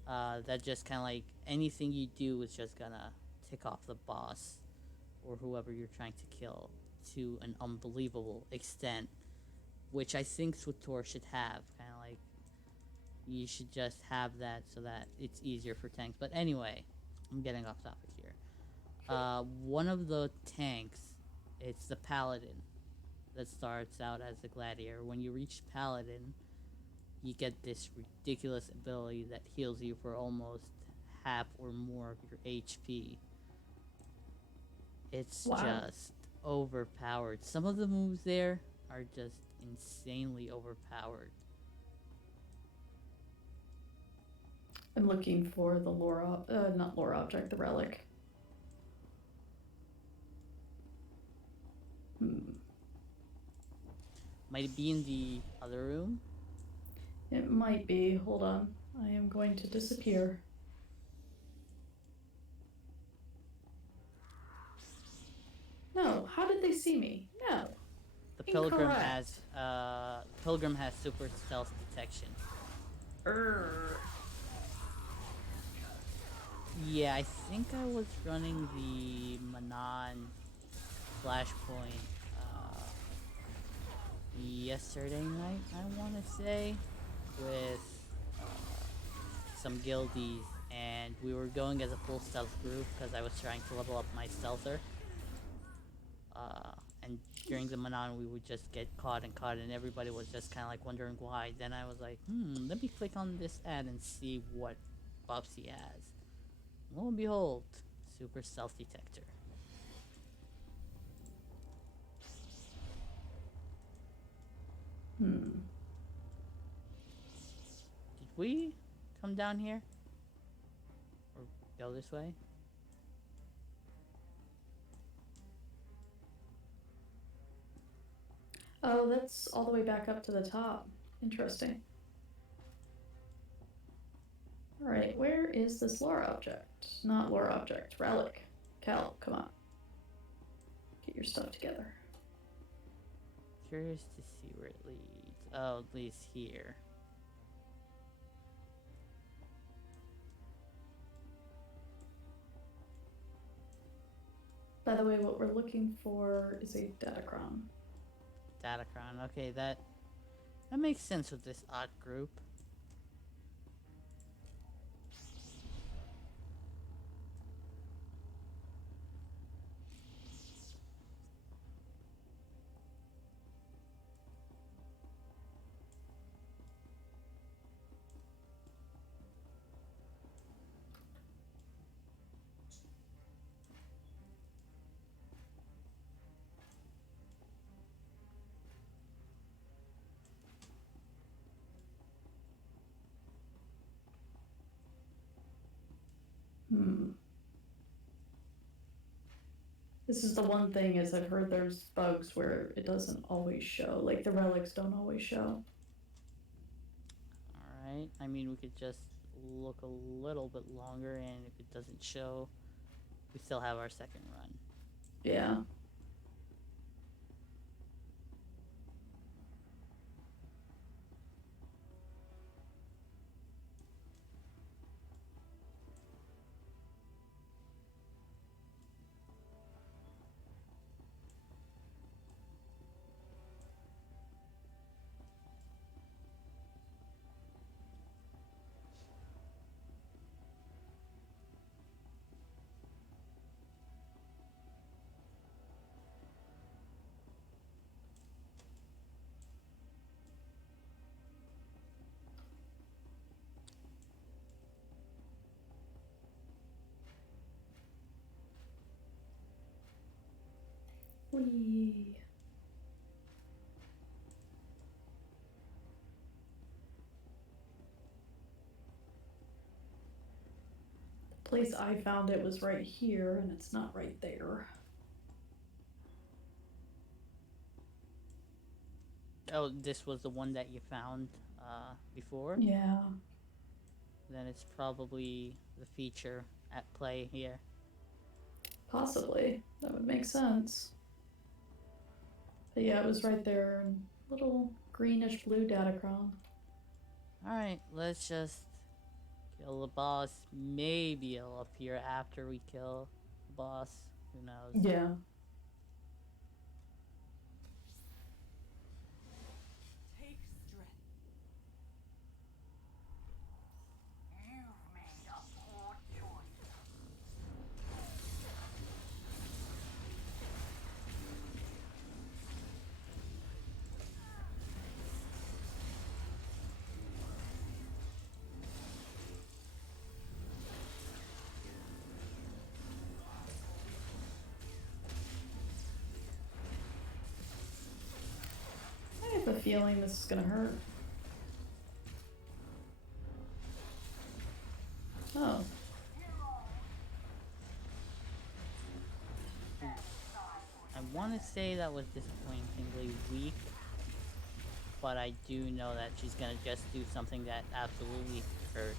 That just kind of like anything you do is just gonna tick off the boss or whoever you're trying to kill to an unbelievable extent, which I think SWTOR should have. Kind of like you should just have that so that it's easier for tanks. But anyway, I'm getting off topic here. One of the tanks, it's the Paladin that starts out as the Gladiator. When you reach Paladin, you get this ridiculous ability that heals you for almost half or more of your HP. It's just overpowered. Some of the moves there are just insanely overpowered. I'm looking for the not lore object, the relic. Might it be in the other room? It might be. Hold on. I am going to disappear. No. How did they see me? No. The Pilgrim has super stealth detection. Yeah, I think I was running the Manon Flashpoint yesterday night, I want to say, with some guildies, and we were going as a full stealth group because I was trying to level up my stealther. And during the Manon, we would just get caught, and everybody was just kind of like wondering why. Then I was like, let me click on this ad and see what buffs he has. Lo and behold, super stealth detector. Did we come down here? Or go this way? Oh, that's all the way back up to the top. Interesting. Alright, where is this lore object? Not lore object, relic. Cal, come on. Get your stuff together. Curious to see where it leads. Oh, it leads here. By the way, what we're looking for is a Datacron. Datacron. Okay, that makes sense with this odd group. This is the one thing is I've heard there's bugs where it doesn't always show. Like the relics don't always show. Alright, I mean, we could just look a little bit longer, and if it doesn't show, we still have our second run. Yeah. Whee. The place I found it was right here, and it's not right there. Oh, this was the one that you found before? Yeah. Then it's probably the feature at play here. Possibly. That would make sense. But yeah, it was right there, and little greenish blue datacron. Alright, let's just kill the boss. Maybe it'll appear after we kill the boss. Who knows? Yeah. Take strength. You've made a poor choice. I have a feeling this is gonna hurt. Oh. I want to say that was disappointingly weak, but I do know that she's gonna just do something that absolutely hurts.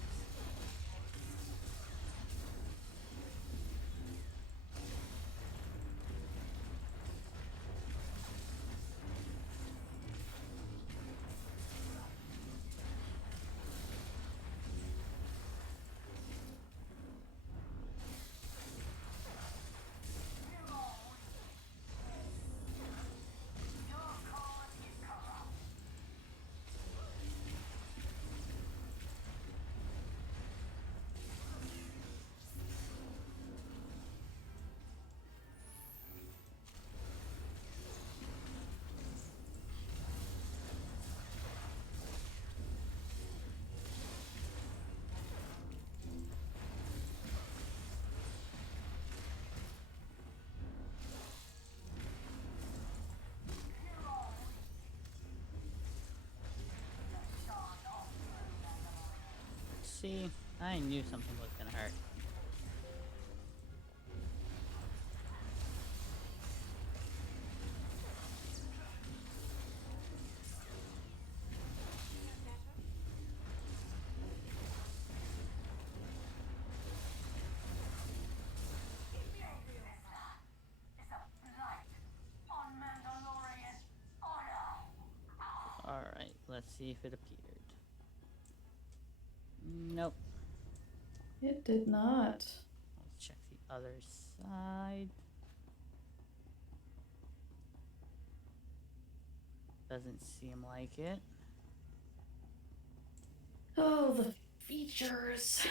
See, I knew something was gonna hurt. Alright, let's see if it appeared. Nope. It did not. Let's check the other side. Doesn't seem like it. Oh, the features.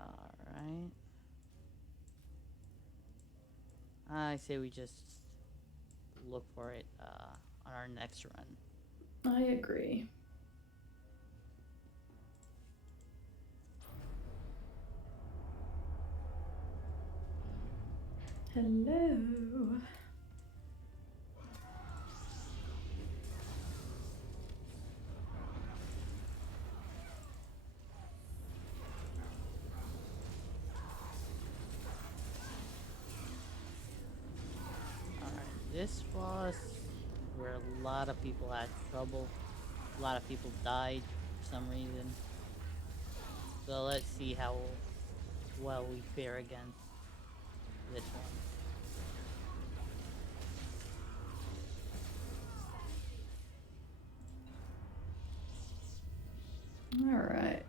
Alright. I say we just look for it on our next run. I agree. Hello. this boss, where a lot of people had trouble, a lot of people died for some reason. So let's see how well we fare against this one. All right.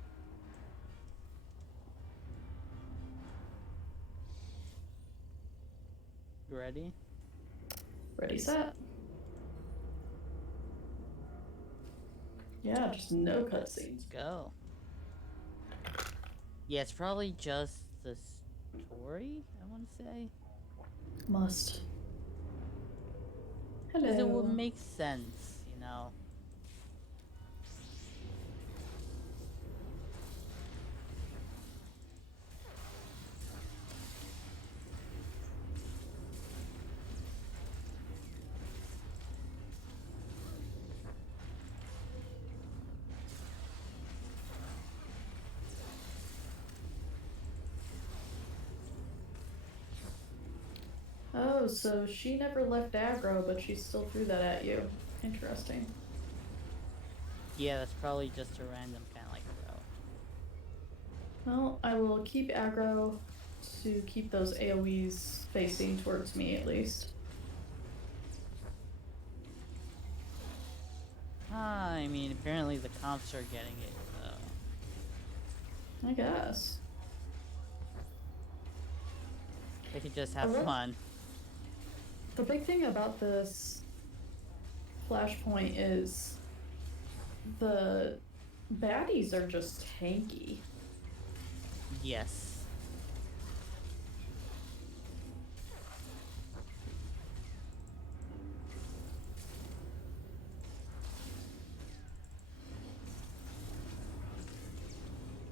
You ready? Ready, set. Yeah, just no cutscenes. Let's go. Yeah, it's probably just the story, I want to say. Must. Because it would Hello. make sense, you know. Oh, so she never left aggro, but she still threw that at you. Interesting. Yeah, that's probably just a random kind of like throw. Well, I will keep aggro to keep those AoEs facing towards me at least. I mean, apparently the comps are getting it, so I guess. they could just have fun. The big thing about this Flashpoint is the baddies are just tanky. Yes.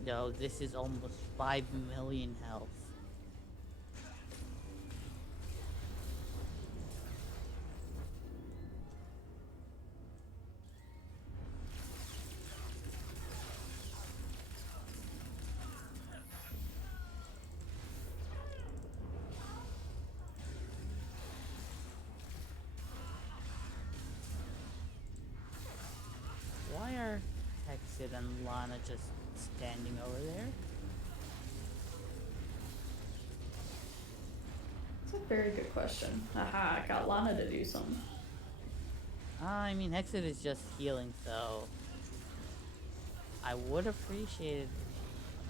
No, this is almost 5 million health. Why are Hexit and Lana just standing over there? That's a very good question. Haha, I got Lana to do something. I mean, Hexit is just healing, so I would appreciate it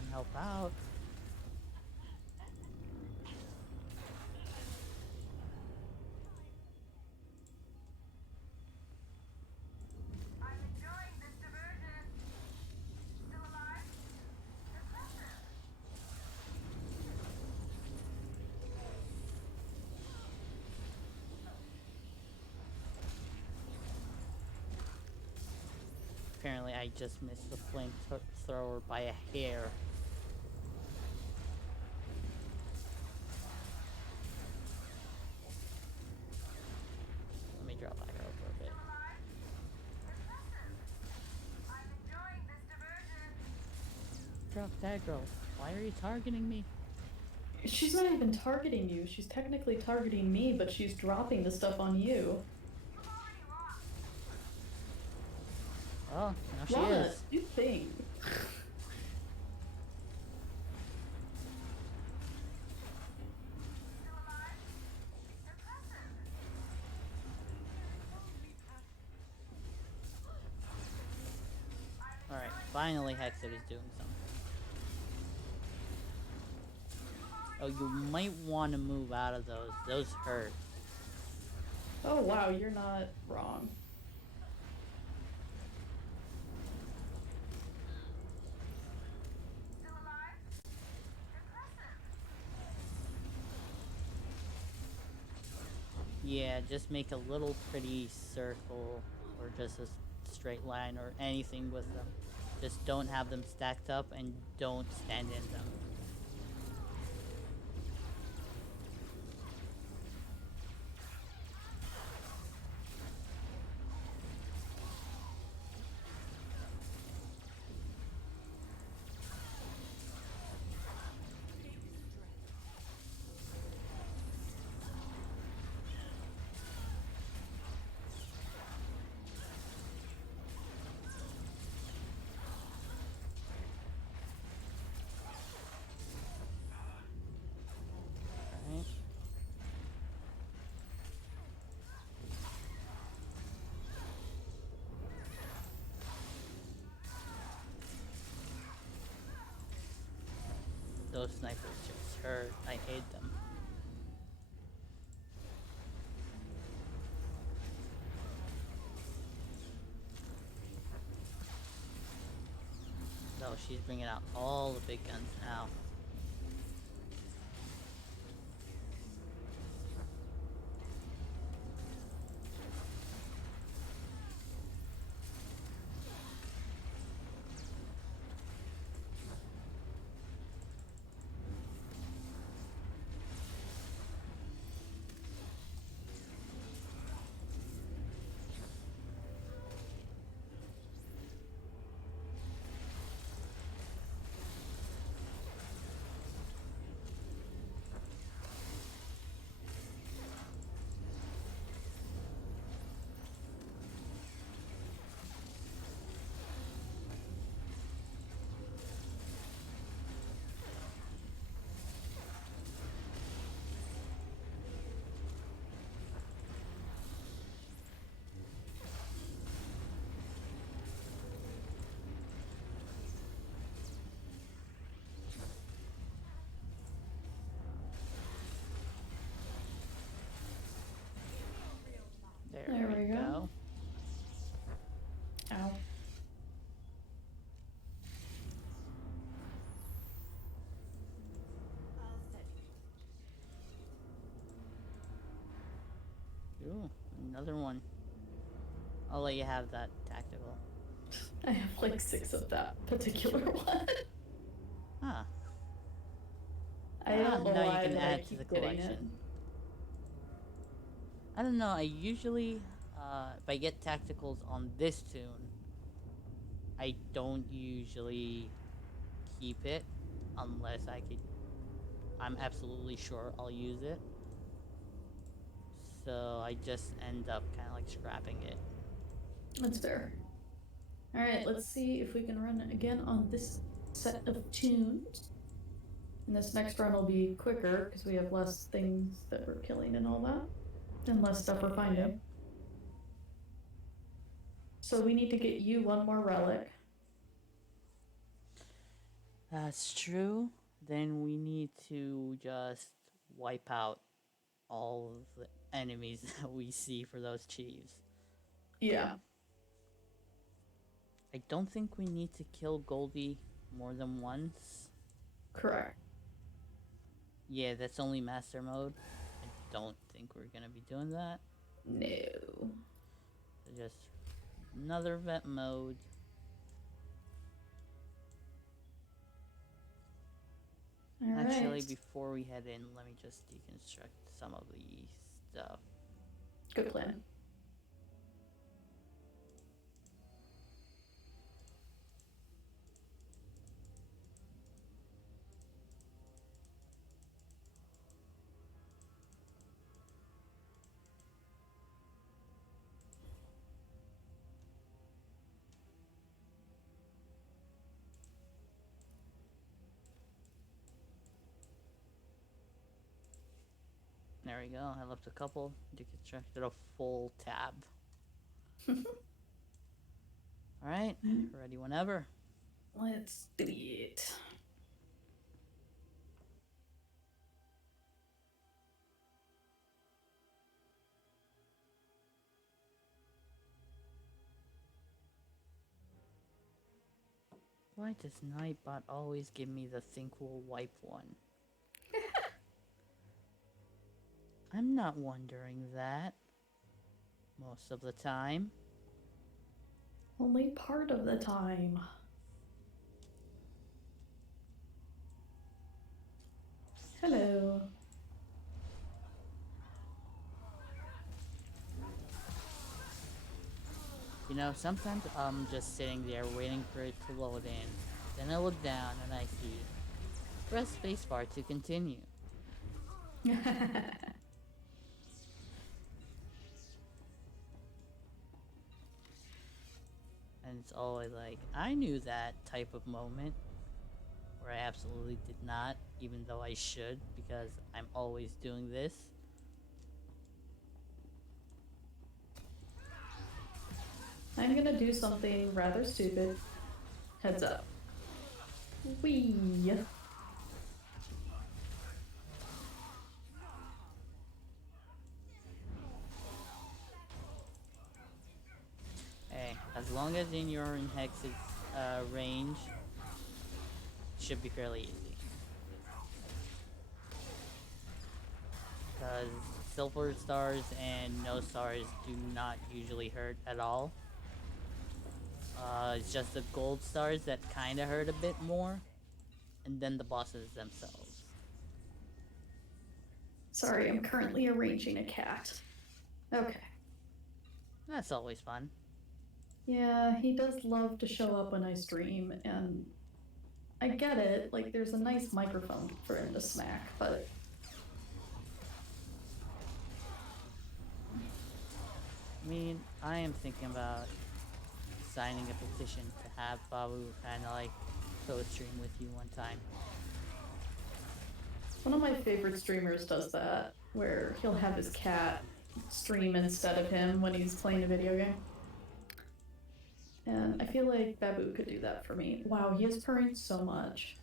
and help out. I'm enjoying this diversion. Still alive? Impressive. Apparently, I just missed the flamethrower by a hair. Let me drop back out for a bit. I'm enjoying this diversion. Drop that girl. Why are you targeting me? She's not even targeting you. She's technically targeting me, but she's dropping the stuff on you. You've already lost. Oh, now she Lana, is. do things. Still alive? Impressive. Alright, finally Hexit is doing something. Oh, you might want to move out of those. Those hurt. Oh wow, you're not wrong. Still alive? Impressive. Yeah, just make a little pretty circle or just a straight line or anything with them. Just don't have them stacked up and don't stand in them. those snipers just hurt. I hate them. No, she's bringing out all the big guns now. There we go. Ow. Ooh, another one. I'll let you have that tactical. I have like 6 of that particular one. Huh. I don't know now you why, can but I add to keep the getting collection. it. I don't know, I usually, if I get tacticals on this tune, I don't usually keep it unless I'm absolutely sure I'll use it. So I just end up kind of like scrapping it. That's fair. Alright, let's see if we can run it again on this set of tunes. And this next run will be quicker because we have less things that we're killing and all that. And less stuff we're finding. So we need to get you one more relic. That's true. Then we need to just wipe out all of the enemies that we see for those chiefs. Yeah. I don't think we need to kill Goldie more than once. Correct. Yeah, that's only master mode. I don't think we're gonna be doing that. No. So just another vet mode. Actually, Alright. before we head in, let me just deconstruct some of the stuff. Good plan. There we go. I left a couple. Deconstructed a full tab. Alright, ready whenever. Let's do it. Why does Nightbot always give me the think we'll wipe one? I'm not wondering that. Most of the time. Only part of the time. Hello. You know, sometimes I'm just sitting there waiting for it to load in. Then I look down and I see, press spacebar to continue. And it's always like, I knew that type of moment where I absolutely did not, even though I should, because I'm always doing this. I'm gonna do something rather stupid. Heads up. Whee! long as you're in Hex's range, should be fairly easy. Because silver stars and no stars do not usually hurt at all. It's just the gold stars that kind of hurt a bit more, and then the bosses themselves. Sorry, I'm currently arranging a cat. Okay. That's always fun. Yeah, he does love to show up when I stream, and I get it. Like, there's a nice microphone for him to smack, but I mean, I am thinking about signing a petition to have Babu kind of like co-stream with you one time. one of my favorite streamers does that, where he'll have his cat stream instead of him when he's playing a video game. And I feel like Babu could do that for me. Wow, he is purring so much.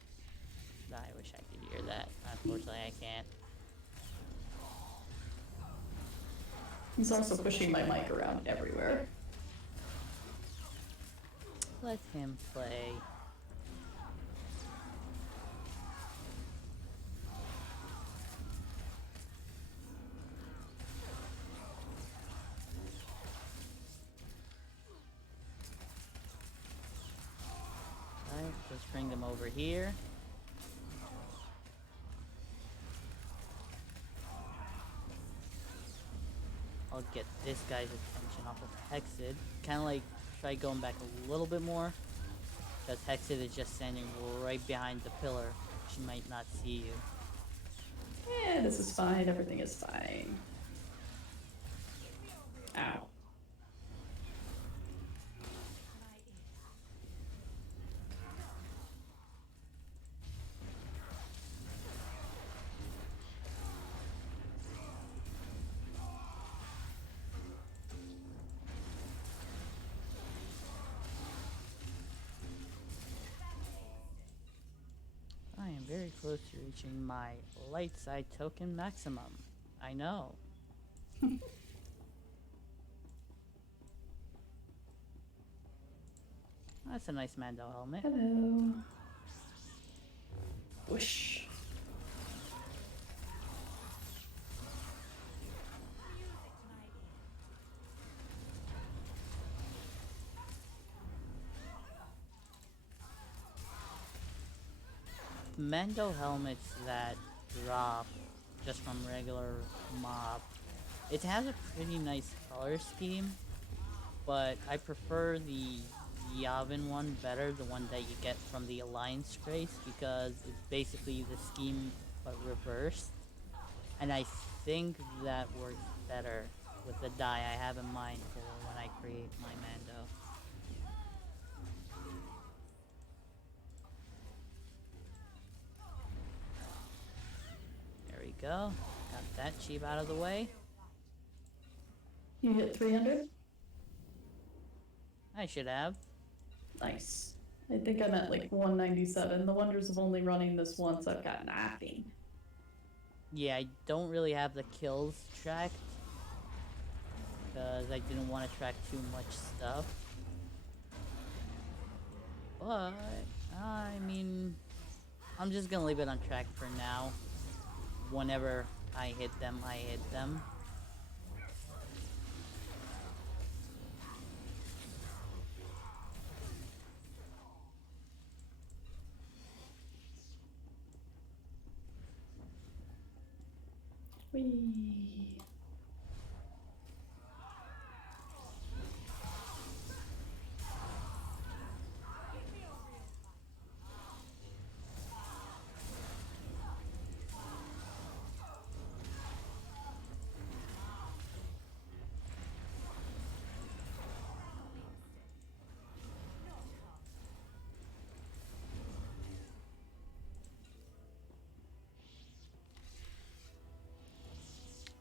I wish I could hear that. Unfortunately, I can't. He's also pushing my mic around everywhere. Let him play. Alright, let's bring them over here. I'll get this guy's attention off of Hexid. Kind of like try going back a little bit more. Because Hexid is just standing right behind the pillar. She might not see you. Yeah, this is fine. Everything is fine. Ow. I am very close to reaching my light side token maximum. I know. That's a nice Mando helmet. Hello. Whoosh. Mando helmets that drop just from regular mob. It has a pretty nice color scheme, but I prefer the Yavin one better, the one that you get from the Alliance Grace, because it's basically the scheme but reversed. And I think that works better with the dye I have in mind for when I create my Mando. There we go. Got that cheap out of the way. You hit 300? I should have. Nice. I think I'm at like 197. The wonders of only running this once, I've got nothing. Yeah, I don't really have the kills tracked because I didn't want to track too much stuff. But, I mean, I'm just gonna leave it on track for now. Whenever I hit them, I hit them. Whee.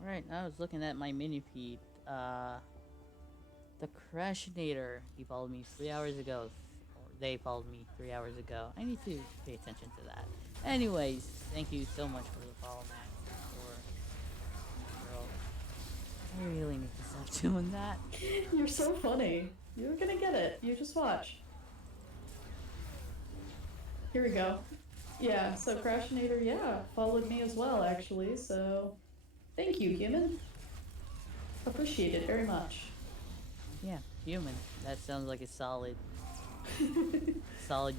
Alright, I was looking at my mini feed. The Crashinator, he followed me 3 hours ago. Or they followed me 3 hours ago. I need to pay attention to that. Anyways, thank you so much for the follow, man. Girl. I really need to stop doing that. You're so funny. You're gonna get it. You just watch. Here we go. Yeah, so Crashinator, yeah, followed me as well, actually, so thank you, human. Appreciate it very much. Yeah, human. That sounds like a solid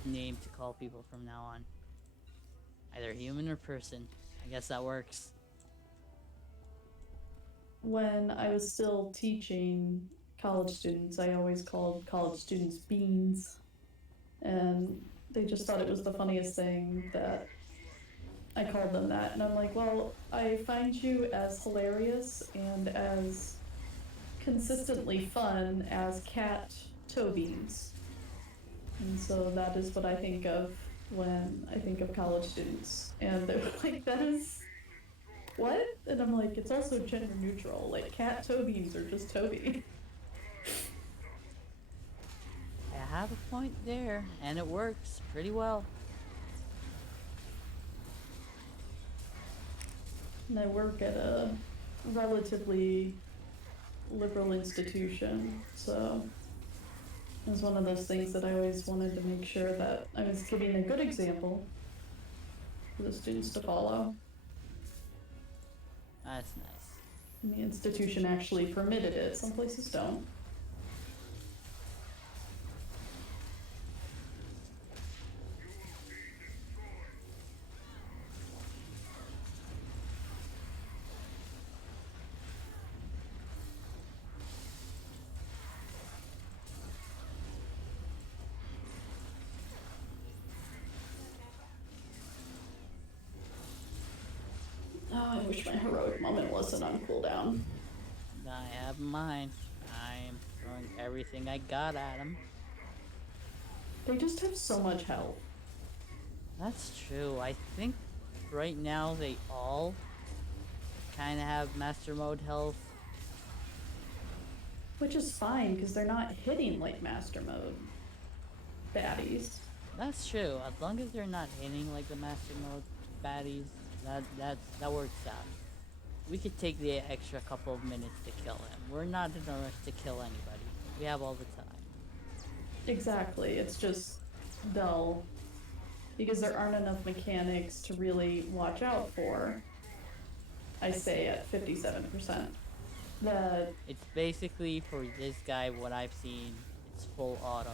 name to call people from now on. Either human or person. I guess that works. When I was still teaching college students, I always called college students beans. And they just thought it was the funniest thing that I called them that. And I'm like, well, I find you as hilarious and as consistently fun as cat toe beans. And so that is what I think of when I think of college students. And they're like, that is what? And I'm like, it's also gender neutral. Like, cat toe beans are just Toby. I have a point there, and it works pretty well. And I work at a relatively liberal institution, so it was one of those things that I always wanted to make sure that I was giving a good example for the students to follow. That's nice. And the institution actually permitted it, some places don't. Oh, I wish my heroic moment wasn't on cooldown. I have mine. I'm throwing everything I got at him. They just have so much health. That's true. I think right now they all kind of have master mode health. Which is fine, because they're not hitting like master mode baddies. That's true. As long as they're not hitting like the master mode baddies, that works out. We could take the extra couple of minutes to kill him. We're not in a rush to kill anybody. We have all the time. Exactly, it's just dull. Because there aren't enough mechanics to really watch out for. I say at 57%. It's basically, for this guy, what I've seen, it's full auto.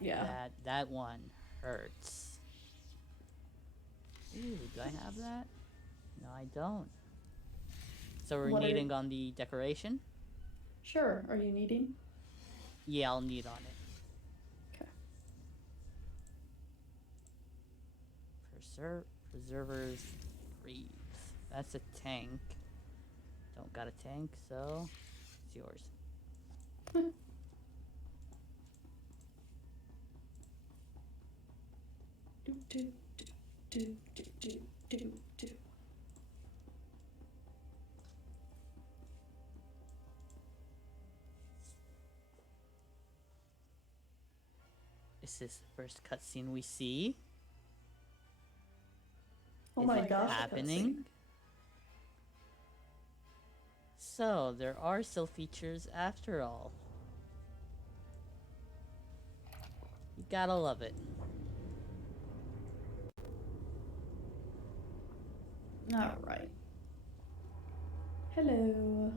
Yeah. That one hurts. Ooh, do I have that? No, I don't. So we're What are- needing on the decoration? Sure, are you needing? Yeah, I'll need on it. Okay. Preservers Breathe. That's a tank. Don't got a tank, so it's yours. Do, do, do, do, do, do, do, do. Is this the first cutscene we see? Oh Is my it gosh. happening? So, there are still features after all. You gotta love it. Alright. Hello.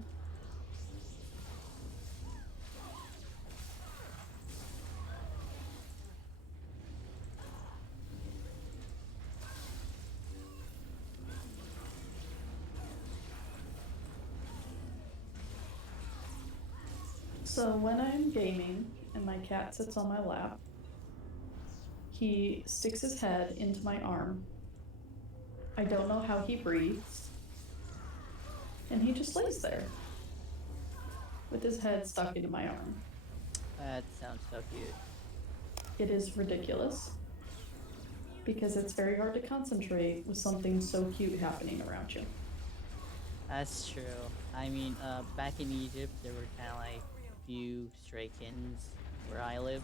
So when I'm gaming and my cat sits on my lap, he sticks his head into my arm. I don't know how he breathes. And he just lays there with his head stuck into my arm. That sounds so cute. It is ridiculous because it's very hard to concentrate with something so cute happening around you. That's true. I mean, back in Egypt, there were kind of like a few stray kittens where I live.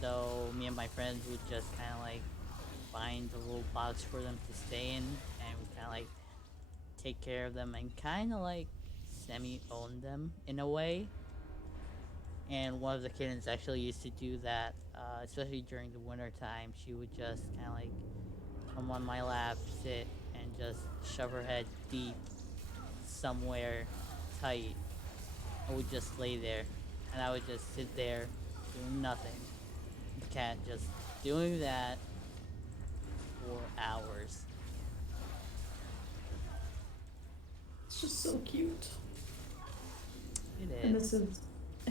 So me and my friends would just kind of like find a little box for them to stay in, and we kind of like take care of them and kind of like semi-own them in a way. And one of the kittens actually used to do that, especially during the winter time. She would just kind of like come on my lap, sit, and just shove her head deep somewhere tight. I would just lay there, and I would just sit there doing nothing. The cat just doing that for hours. It's just so cute. It And is. this is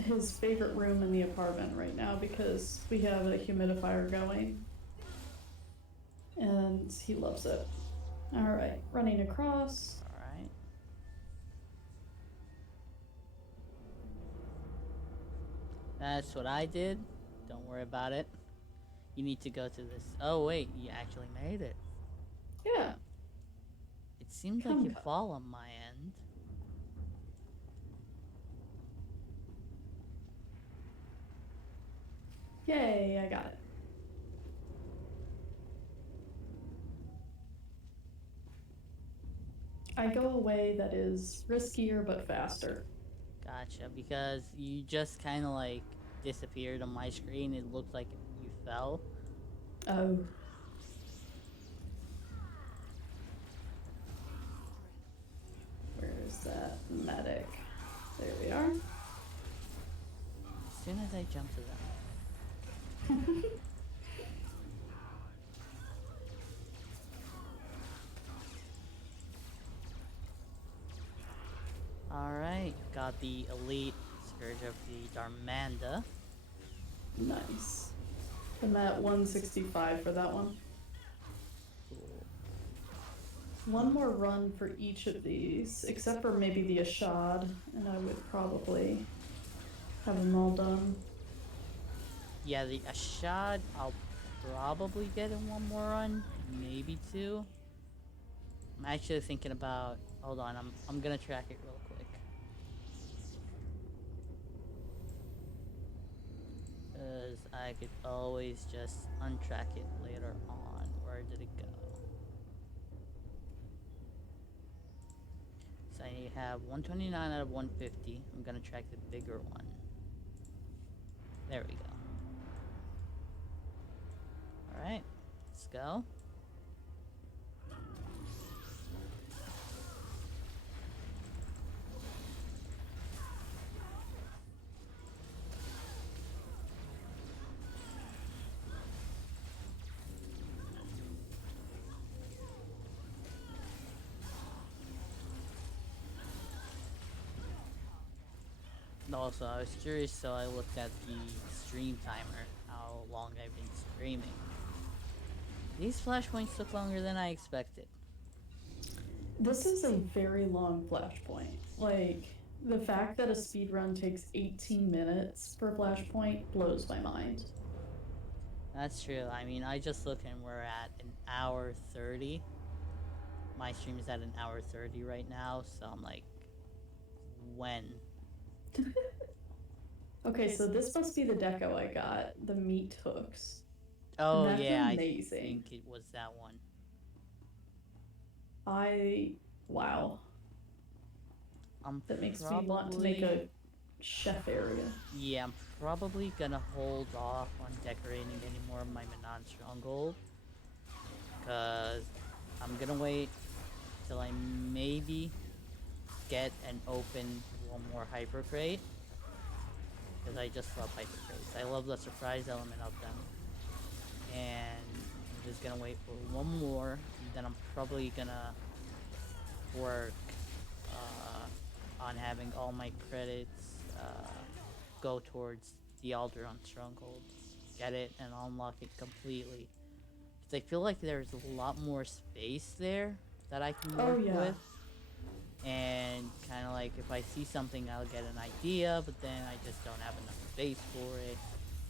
his favorite room in the apartment right now because we have a humidifier going. And he loves it. Alright, running across. Alright. That's what I did. Don't worry about it. You need to go to this. Oh, wait, you actually made it. Yeah. It seems like you fall on my end. Yay, I got it. I go a way that is riskier but faster. Gotcha, because you just kind of like disappeared on my screen. It looked like you fell. Oh. Where's that medic? There we are. As soon as I jump to them. Alright, got the elite Scourge of the Darmanda. Nice. I'm at 165 for that one. Cool. One more run for each of these, except for maybe the Ashad, and I would probably have them all done. Yeah, the Ashad I'll probably get in one more run, maybe two. I'm actually thinking about. Hold on, I'm gonna track it real quick. Because I could always just untrack it later on. Where did it go? So I have 129 out of 150. I'm gonna track the bigger one. There we go. Alright, let's go. Also, I was curious, so I looked at the stream timer, how long I've been streaming. These flashpoints took longer than I expected. This is a very long flashpoint. Like, the fact that a speedrun takes 18 minutes per flashpoint blows my mind. That's true. I mean, I just looked and we're at an hour 30. My stream is at an hour 30 right now, so I'm like, when? Okay, so this must be the deco I got, the meat hooks. Oh that's yeah, amazing. I think it was that one. Wow. That makes me want to make a chef area. Yeah, I'm probably gonna hold off on decorating any more of my Manon Stronghold. Because I'm gonna wait till I maybe get and open one more Hyper Crate. Because I just love Hyper Crates. I love the surprise element of them. And I'm just gonna wait for one more. And then I'm probably gonna work on having all my credits go towards the Alderon Stronghold. Get it and unlock it completely. Because I feel like there's a lot more space there that I can work with. And kind of like if I see something, I'll get an idea, but then I just don't have enough space for it.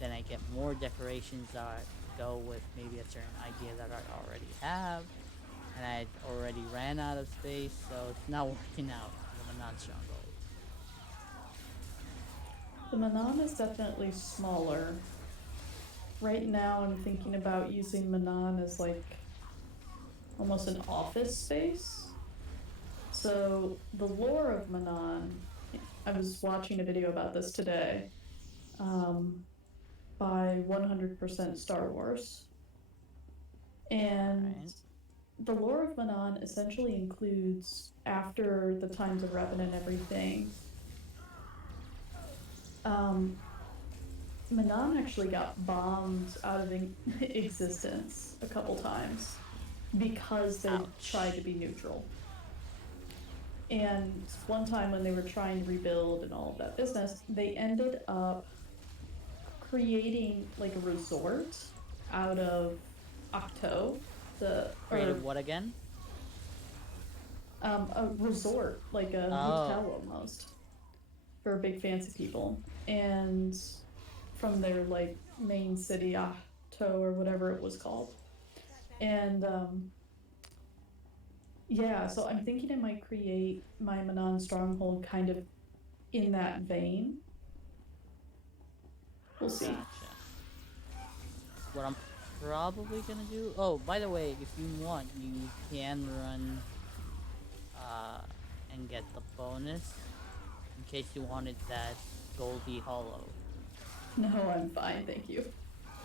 Then I get more decorations that go with maybe a certain idea that I already have. And I already ran out of space, so it's not working out for the Manon Stronghold. The Manon is definitely smaller. Right now I'm thinking about using Manon as like almost an office space. So the lore of Manon, I was watching a video about this today, by 100% Star Wars. And Alright. the lore of Manon essentially includes, after the times of Revan and everything, Manon actually got bombed out of existence a couple times because they Ouch. tried to be neutral. And one time when they were trying to rebuild and all of that business, they ended up creating like a resort out of Octo, Created what again? a resort, like a hotel almost, for big fancy people. And from their like main city, Octo or whatever it was called. And yeah, so I'm thinking I might create my Manon stronghold kind of in that vein. We'll see. Gotcha. What I'm probably gonna do. Oh, by the way, if you want, you can run and get the bonus in case you wanted that Goldie Hollow. No, I'm fine, thank you.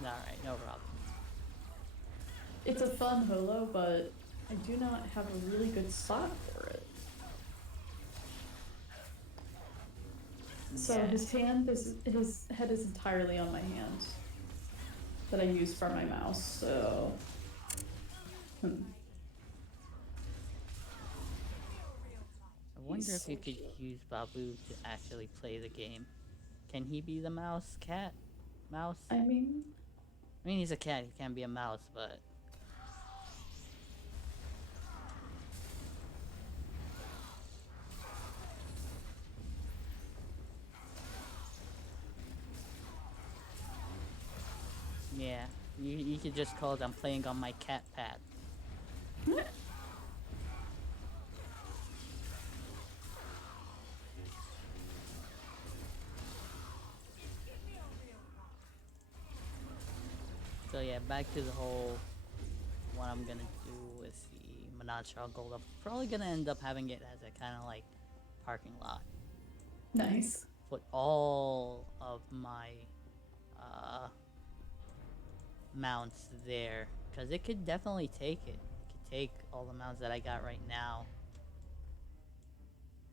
Alright, no problem. It's a fun holo, but I do not have a really good spot for it. So Yeah. his head is entirely on my hand that I use for my mouse, so I wonder if you could use Babu to actually play the game. Can he be the mouse? Cat? Mouse? I mean, he's a cat, he can't be a mouse, but... Yeah, you could just call it I'm playing on my cat pad. So yeah, back to the whole what I'm gonna do with the Manon Stronghold. I'm probably gonna end up having it as a kind of like parking lot. nice. Put all of my mounts there, because it could definitely take it. It could take all the mounts that I got right now.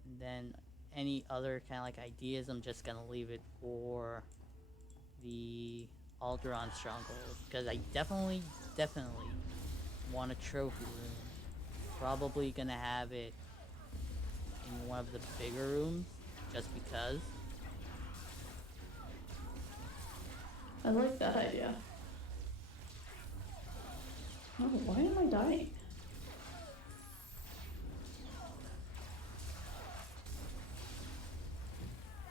And then any other kind of like ideas, I'm just gonna leave it for the Alderaan Stronghold, because I definitely want a trophy room. Probably gonna have it in one of the bigger rooms, just because. I like that idea. Oh, why am I dying?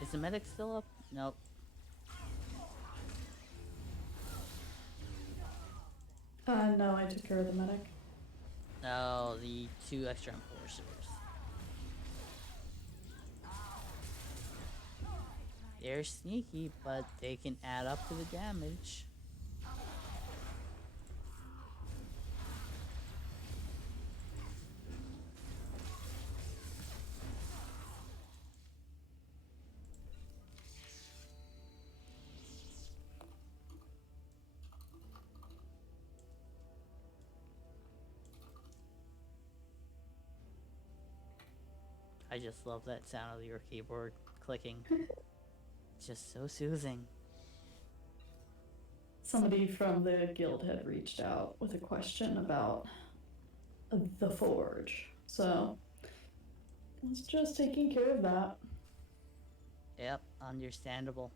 Is the medic still up? Nope. No, I took care of the medic. No, the 2 extra enforcers. They're sneaky, but they can add up to the damage. I just love that sound of your keyboard clicking. It's just so soothing. Somebody from the guild had reached out with a question about the forge, so I was just taking care of that. Yep, understandable.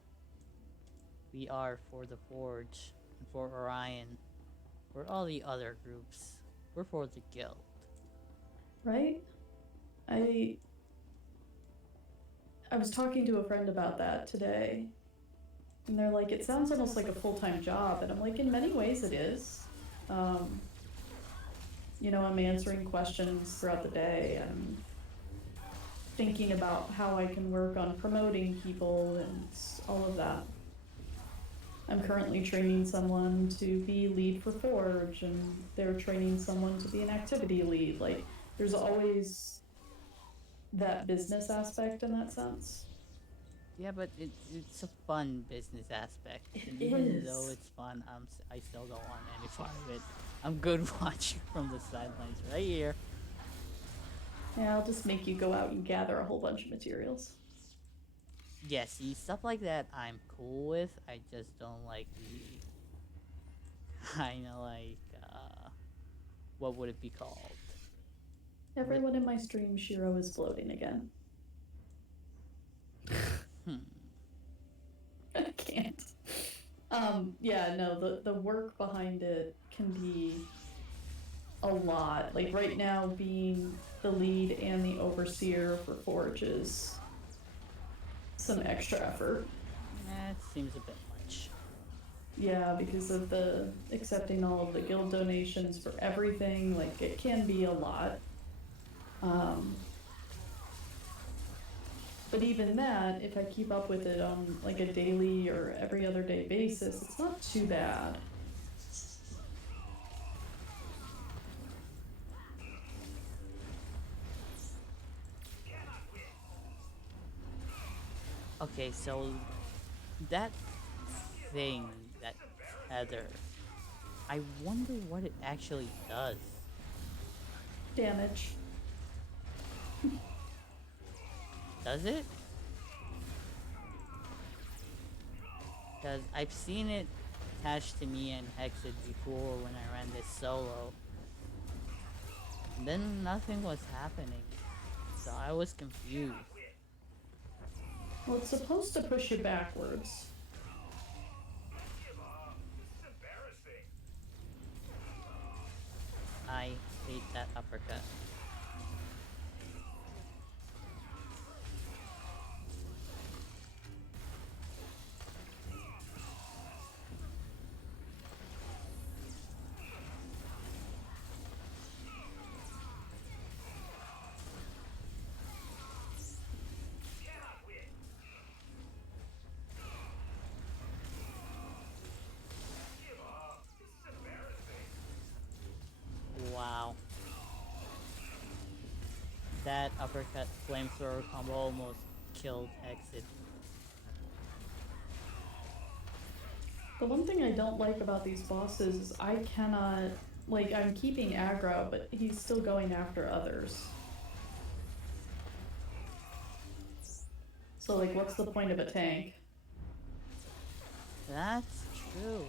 We are for the Forge, and for Orion, for all the other groups. We're for the guild. Right? I was talking to a friend about that today, and they're like, it sounds almost like a full-time job, and I'm like, in many ways it is. You know, I'm answering questions throughout the day, I'm thinking about how I can work on promoting people and all of that. I'm currently training someone to be lead for Forge, and they're training someone to be an activity lead. Like, there's always that business aspect in that sense. Yeah, but it's a fun business aspect. It And even though is. it's fun, I still don't want any part of it. I'm good watching from the sidelines right here. Yeah, I'll just make you go out and gather a whole bunch of materials. Yeah, see, stuff like that I'm cool with. I just don't like the kind of like, what would it be called? Everyone in my stream, Shiro is bloating again. Hmm. I can't. Yeah, no, the work behind it can be a lot. Like right now, being the lead and the overseer for Forge is some extra effort. That seems a bit much. Yeah, because of the accepting all of the guild donations for everything, like it can be a lot. But even that, if I keep up with it on like a daily or every other day basis, it's not too bad. Okay, so that thing, that tether, I wonder what it actually does. Damage. Does it? Because I've seen it attached to me and Hexed before when I ran this solo. And then nothing was happening. So I was confused. Well, it's supposed to push you backwards. I hate that uppercut. Wow. That uppercut flamethrower combo almost killed Exit. The one thing I don't like about these bosses is I cannot, like, I'm keeping aggro, but he's still going after others. So, like, what's the point of a tank? That's true.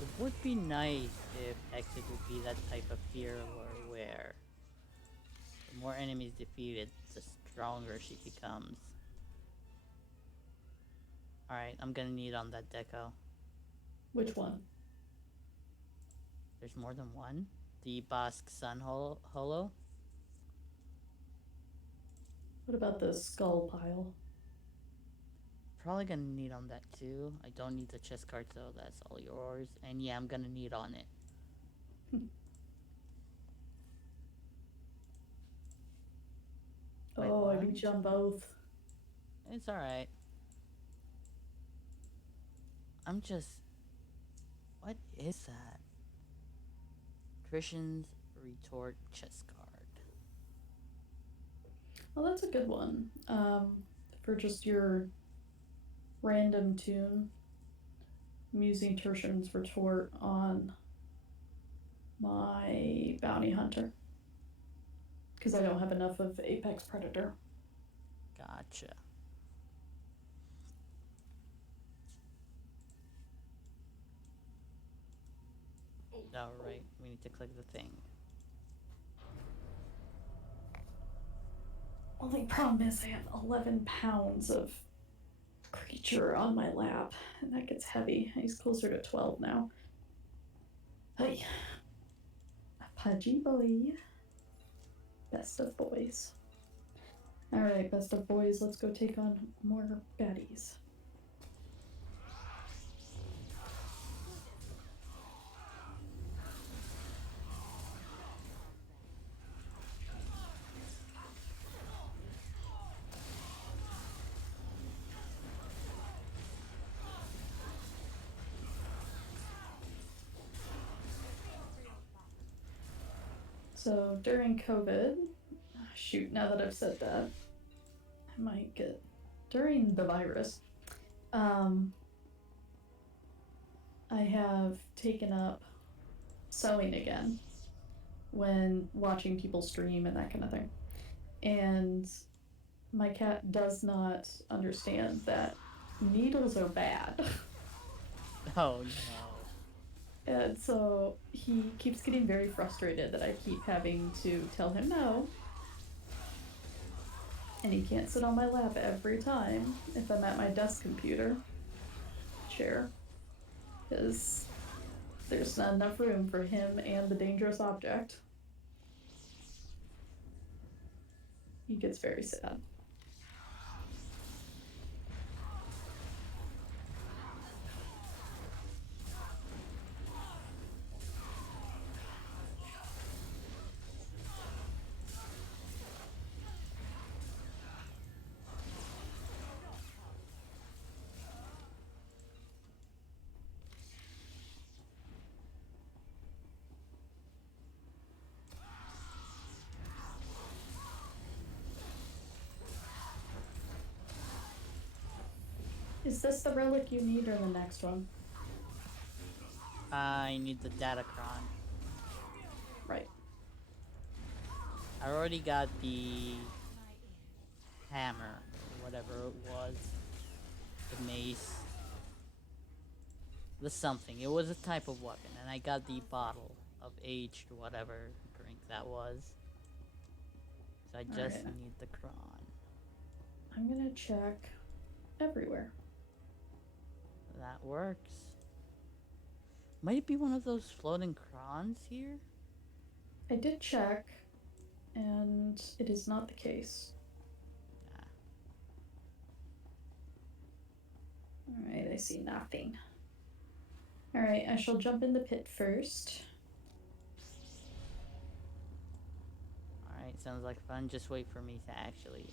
It would be nice if Exit would be that type of healer where the more enemies defeated, the stronger she becomes. Alright, I'm gonna need on that deco. Which one? There's more than one? The Bosk Sun Holo? What about the skull pile? Probably gonna need on that too. I don't need the chest card, so that's all yours. And yeah, I'm gonna need on it. Wait, Oh, I what? beat you on both. It's alright. I'm just... What is that? Christian's Retort chest card. Oh, that's a good one. For just your random tune, I'm using Tertian's Retort on my Bounty Hunter. Because I don't have enough of Apex Predator. Gotcha. Alright, we need to click the thing. Only problem is I have 11 pounds of creature on my lap, and that gets heavy. He's closer to 12 now. Hey. A pudgy boy. Best of boys. Alright, best of boys, let's go take on more baddies. So during COVID, shoot, now that I've said that, I might get during the virus. I have taken up sewing again when watching people stream and that kind of thing. And my cat does not understand that needles are bad. Oh no. And so he keeps getting very frustrated that I keep having to tell him no. And he can't sit on my lap every time if I'm at my desk computer chair. Because there's not enough room for him and the dangerous object. He gets very sad. Is this the relic you need or the next one? I need the Datacron. Right. I already got the hammer, or whatever it was. The mace. The something. It was a type of weapon, and I got the bottle of aged whatever drink that was. So I just Alright. need the cron. I'm gonna check everywhere. That works. Might it be one of those floating crons here? I did check, and it is not the case. Alright, I see nothing. Alright, I shall jump in the pit first. Alright, sounds like fun. Just wait for me to actually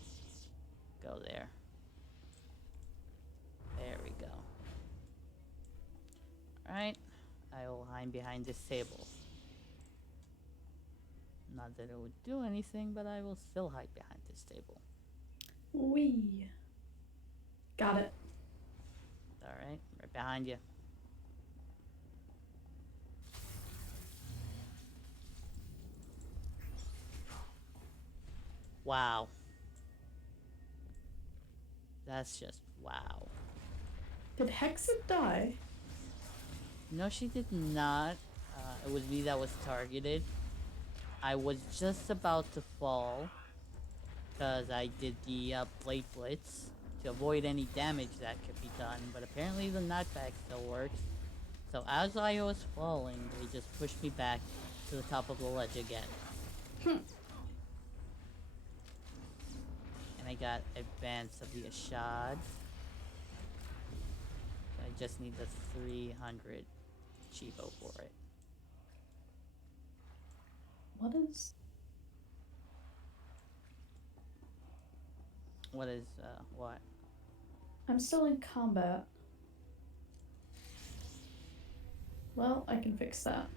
go there. There we go. Alright, I will hide behind this table. Not that it would do anything, but I will still hide behind this table. Wee. Got it. Alright, right behind you. Wow. That's just wow. Did Hexit die? No, she did not. It was me that was targeted. I was just about to fall because I did the blade blitz to avoid any damage that could be done, but apparently the knockback still works. So as I was falling, they just pushed me back to the top of the ledge again. And I got advance of the Ashad. I just need the 300 Chivo for it. What is... What is, what? I'm still in combat. Well, I can fix that.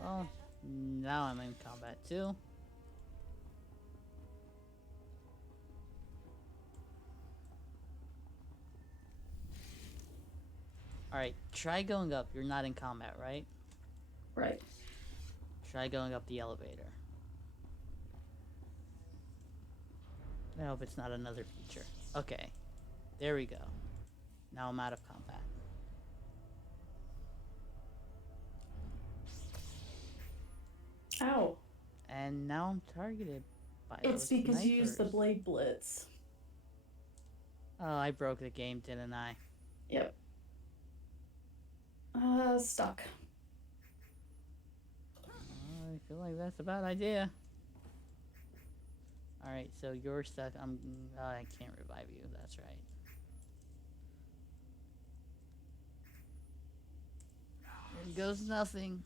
Well, now I'm in combat too. Alright, try going up. You're not in combat, right? Right. Try going up the elevator. I hope it's not another feature. Okay. There we go. Now I'm out of combat. Ow. And now I'm targeted by It's those because you used the snipers. blade blitz. Oh, I broke the game, didn't I? Yep. Stuck. Oh, I feel like that's a bad idea. Alright, so you're stuck. I can't revive you. That's right. There goes nothing.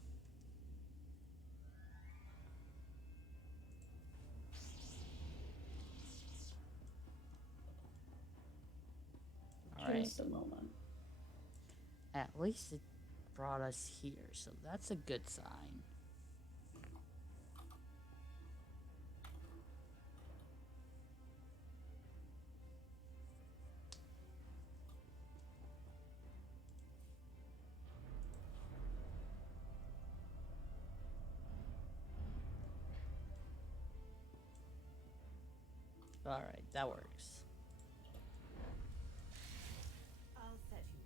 Alright. Just a moment. At least it brought us here, so that's a good sign. Alright, that works. I'll set you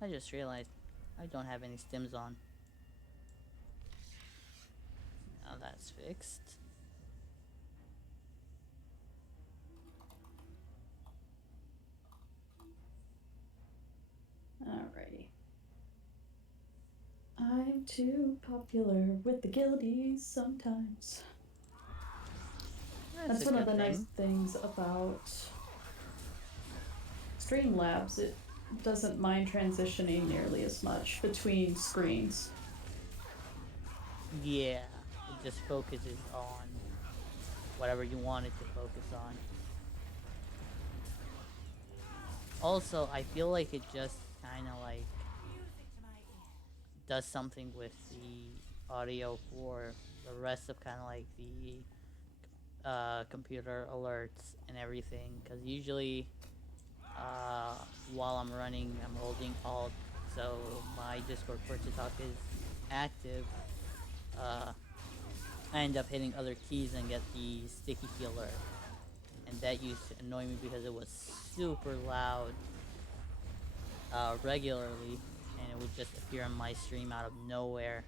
right. I just realized I don't have any stims on. Now that's fixed. Alrighty. I'm too popular with the guildies sometimes. That's a one of good the thing. nice things about Streamlabs. It doesn't mind transitioning nearly as much between screens. Yeah, it just focuses on whatever you want it to focus on. Also, I feel like it just kind of like Music to my ear. does something with the audio for the rest of kind of like the computer alerts and everything. Because usually, while I'm running, I'm holding Alt, so my Discord port to talk is active. I end up hitting other keys and get the sticky key alert. And that used to annoy me because it was super loud regularly, and it would just appear on my stream out of nowhere.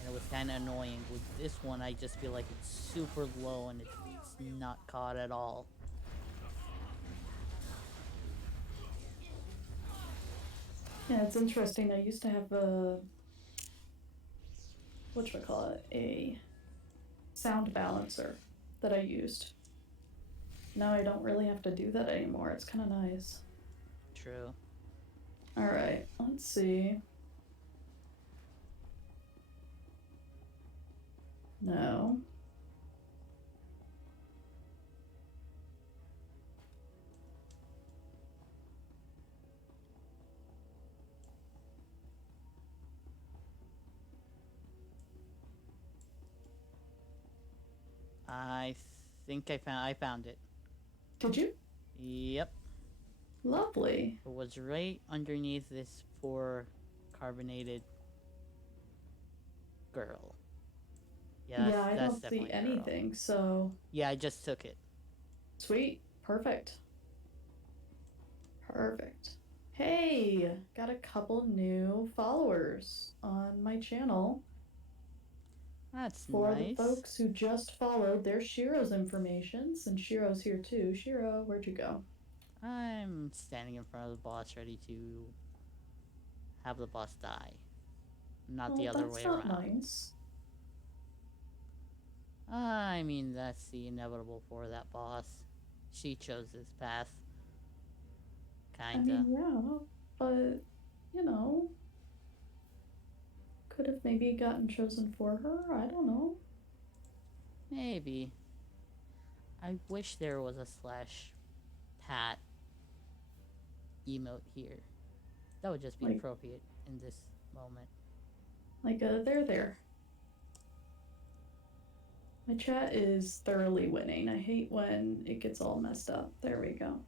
And it was kind of annoying. With this one, I just feel like it's super low and it's not caught at all. Yeah, it's interesting. I used to have a a sound balancer that I used. Now I don't really have to do that anymore. It's kind of nice. True. Alright, let's see. No. I think I found it. Did you? Yep. Lovely. It was right underneath this poor carbonated girl. Yeah, Yeah, I that's don't see definitely a girl. anything, so Yeah, I just took it. sweet. Perfect. Perfect. Hey, got a couple new followers on my channel. That's For nice. the folks who just followed, there's Shiro's information, since Shiro's here too. Shiro, where'd you go? I'm standing in front of the boss ready to have the boss die. Not the other way That's not around. nice. I mean, that's the inevitable for that boss. She chose this path. Kinda. I mean, yeah, but, you know, could have maybe gotten chosen for her. I don't know. Maybe. I wish there was a slash pat emote here. That would just be Like- appropriate in this moment. Like a there. My chat is thoroughly winning. I hate when it gets all messed up. There we go.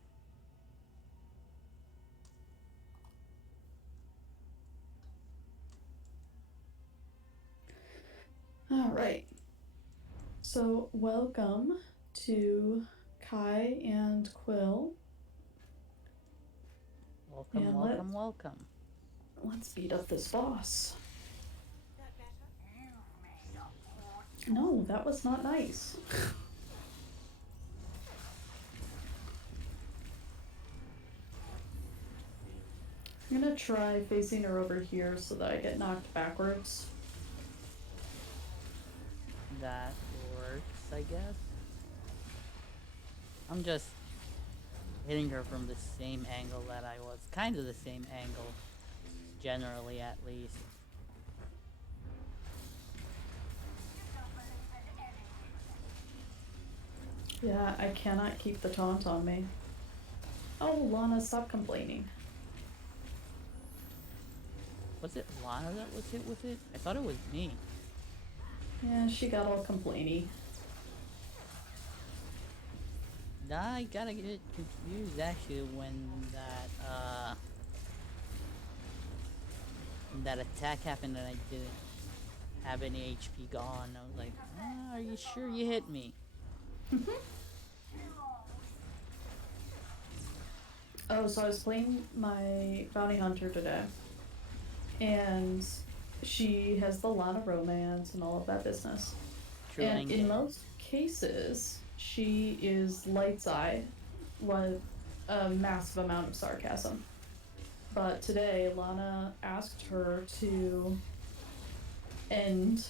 All right. So, welcome to Kai and Quill. Welcome, Yeah, welcome, welcome. Let's beat up this boss. That better? You made a No, that was not nice. I'm gonna try facing her over here so that I get knocked backwards. That works, I guess. I'm just hitting her from the same angle that I was. Kind of the same angle. Generally, at least. Yeah, I cannot keep the taunt on me. Oh, Lana, stop complaining. Was it Lana that was hit with it? I thought it was me. Yeah, she got all complainy. I gotta get confused actually when that attack happened and I didn't have any HP gone. I was like, ah, are you sure you hit me? Oh, so I was playing my bounty hunter today, and she has the Lana romance and all of that business. True And in endgame. most cases, she is light's eye with a massive amount of sarcasm. But today, Lana asked her to end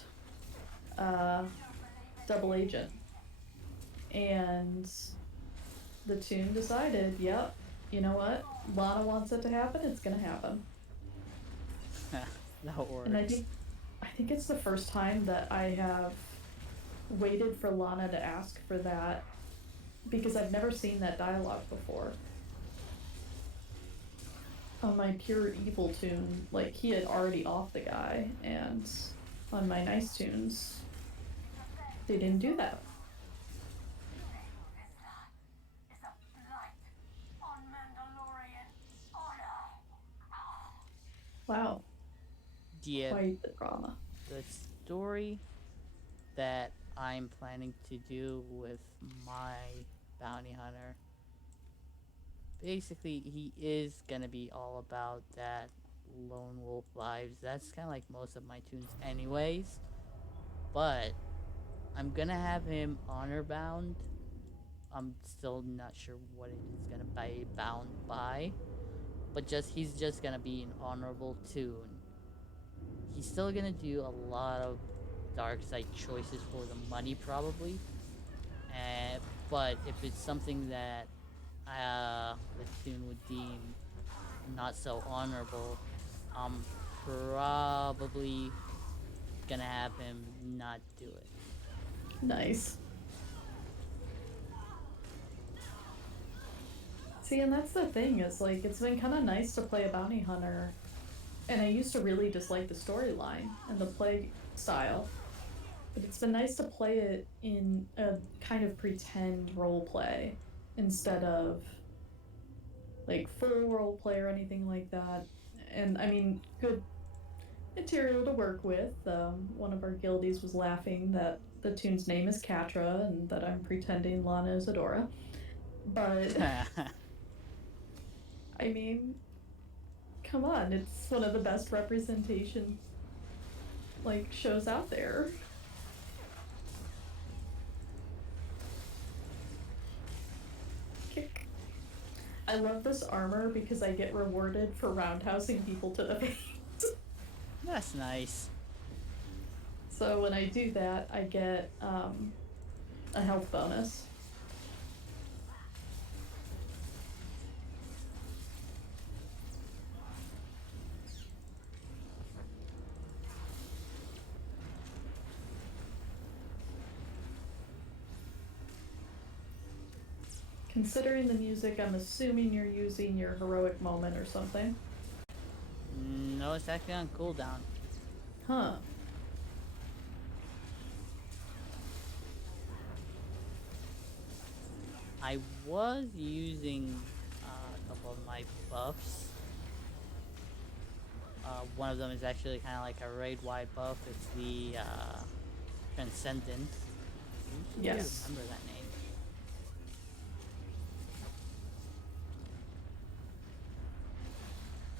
Double Agent. And the tune decided, yep, you know what? Lana wants it to happen, it's gonna happen. That works. And I think it's the first time that I have waited for Lana to ask for that, because I've never seen that dialogue before. On my pure evil tune, like, he had already offed the guy, and on my nice tunes, they didn't do that. Is a blight on Mandalorian honor. Wow, Yeah, quite the drama. the story that I'm planning to do with my bounty hunter, basically he is gonna be all about that lone wolf vibes. That's kind of like most of my tunes anyways, but I'm gonna have him honor bound. I'm still not sure what it is gonna be bound by, but he's just gonna be an honorable tune. He's still gonna do a lot of dark side choices for the money probably, but if it's something that the tune would deem not so honorable, I'm probably gonna have him not do it. Nice. See, and that's the thing, is like, it's been kind of nice to play a bounty hunter, and I used to really dislike the storyline and the play style, but it's been nice to play it in a kind of pretend role play instead of like full role play or anything like that. And I mean, good material to work with. One of our guildies was laughing that the tune's name is Katra and that I'm pretending Lana is Adora. But I mean, come on, it's one of the best representation like shows out there. Kick. I love this armor because I get rewarded for roundhousing people to the face. That's nice. So when I do that, I get a health bonus. Considering the music, I'm assuming you're using your heroic moment or something. No, it's actually on cooldown. Huh. I was using a couple of my buffs. One of them is actually kind of like a raid-wide buff. It's the Transcendent. I Yes. remember that name.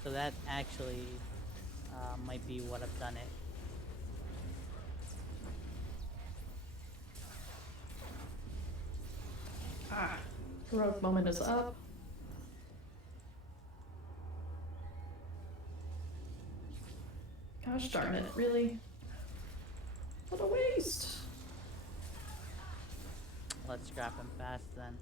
So that actually might be what I've done it. Ah. Heroic moment is up. Gosh darn it, really? What a waste. Let's scrap him fast then.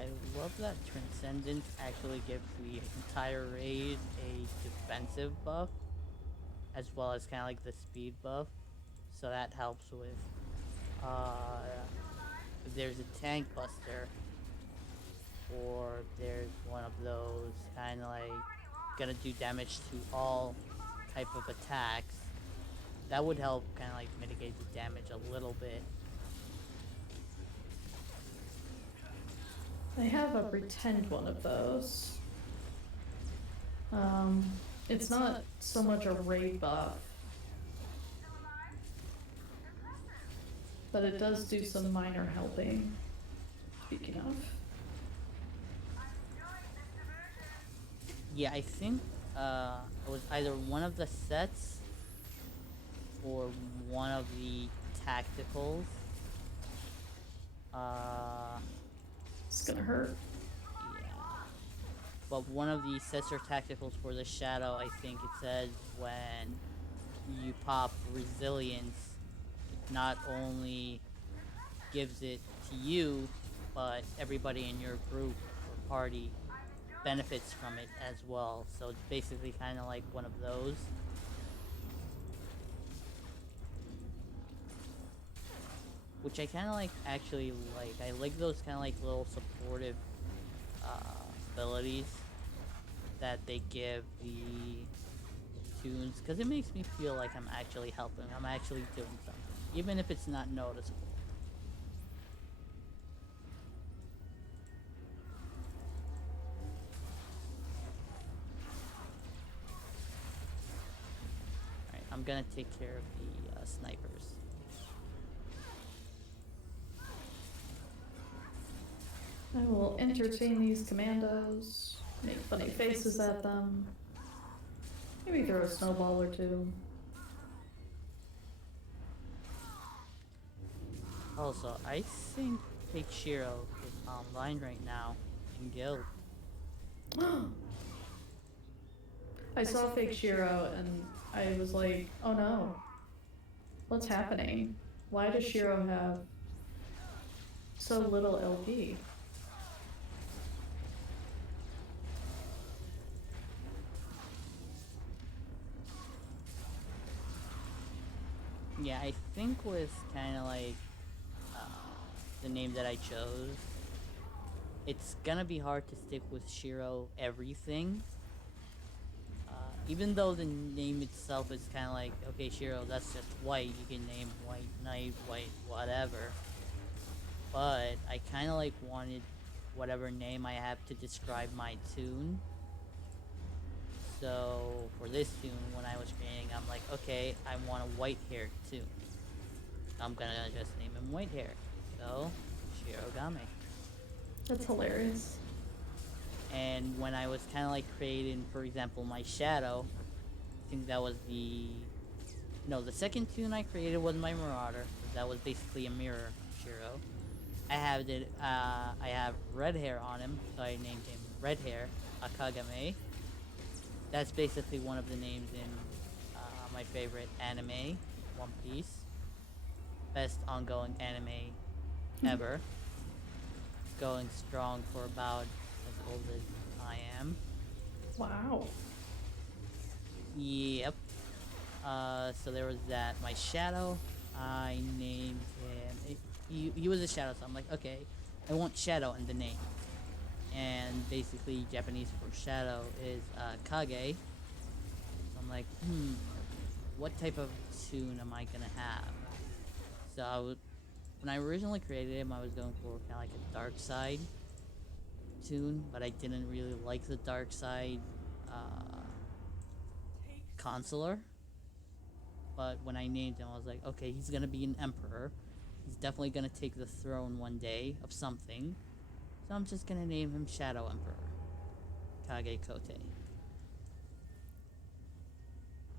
I love that Transcendent actually gives the entire raid a defensive buff, as well as kind of like the speed buff. So that helps with, if there's a tank buster, or there's one of those kind of like gonna do damage to all type of attacks, that would help kind of like mitigate the damage a little bit. I have a pretend one of those. It's not so much a raid buff, but it does do some minor helping. Speaking of. Yeah, I think it was either one of the sets or one of the tacticals. It's gonna hurt. Yeah. But one of the sets or tacticals for the shadow, I think it says when you pop resilience, it not only gives it to you, but everybody in your group or party benefits from it as well. So it's basically kind of like one of those. Which I kind of like, actually like. I like those kind of like little supportive abilities that they give the tunes, because it makes me feel like I'm actually helping, I'm actually doing something, even if it's not noticeable. Alright, I'm gonna take care of the snipers. I will entertain these commandos, make funny faces at them, maybe throw a snowball or two. Also, I think Fake Shiro is online right now in guild. I saw Fake Shiro and I was like, oh no, what's happening? Why does Shiro have so little LP? Yeah, I think with kind of like the name that I chose, it's gonna be hard to stick with Shiro everything. Even though the name itself is kind of like, okay, Shiro, that's just white, you can name White Knight, White whatever. But I kind of like wanted whatever name I have to describe my tune. So for this tune, when I was creating, I'm like, okay, I want a white hair tune. I'm gonna just name him White Hair. So, Shirogame. That's hilarious. And when I was kind of like creating, for example, my shadow, I think that was the second tune I created was my Marauder. That was basically a mirror Shiro. I have red hair on him, so I named him Red Hair Akagame. That's basically one of the names in my favorite anime, One Piece. Best ongoing anime ever. Going strong for about as old as I am. Wow. Yep. So there was that. My shadow, I named him. He was a shadow, so I'm like, okay, I want shadow in the name. And basically, Japanese for shadow is Kage. So I'm like, what type of tune am I gonna have? So when I originally created him, I was going for kind of like a dark side tune, but I didn't really like the dark side consular. But when I named him, I was like, okay, he's gonna be an emperor. He's definitely gonna take the throne one day of something. So I'm just gonna name him Shadow Emperor, Kage Kote.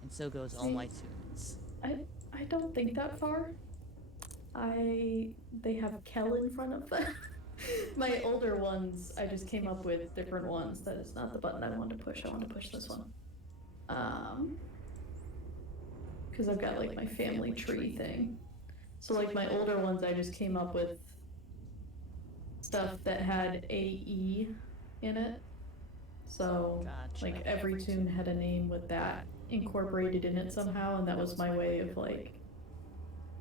And so goes all my tunes. I don't think that far. They have Kel in front of them. My older ones, I just came up with different ones. That is not the button I want to push. I want to push this one. Because I've got like my family tree thing. So like my older ones, I just came up with stuff that had AE in it. So Gotcha. like every tune had a name with that incorporated in it somehow, and that was my way of like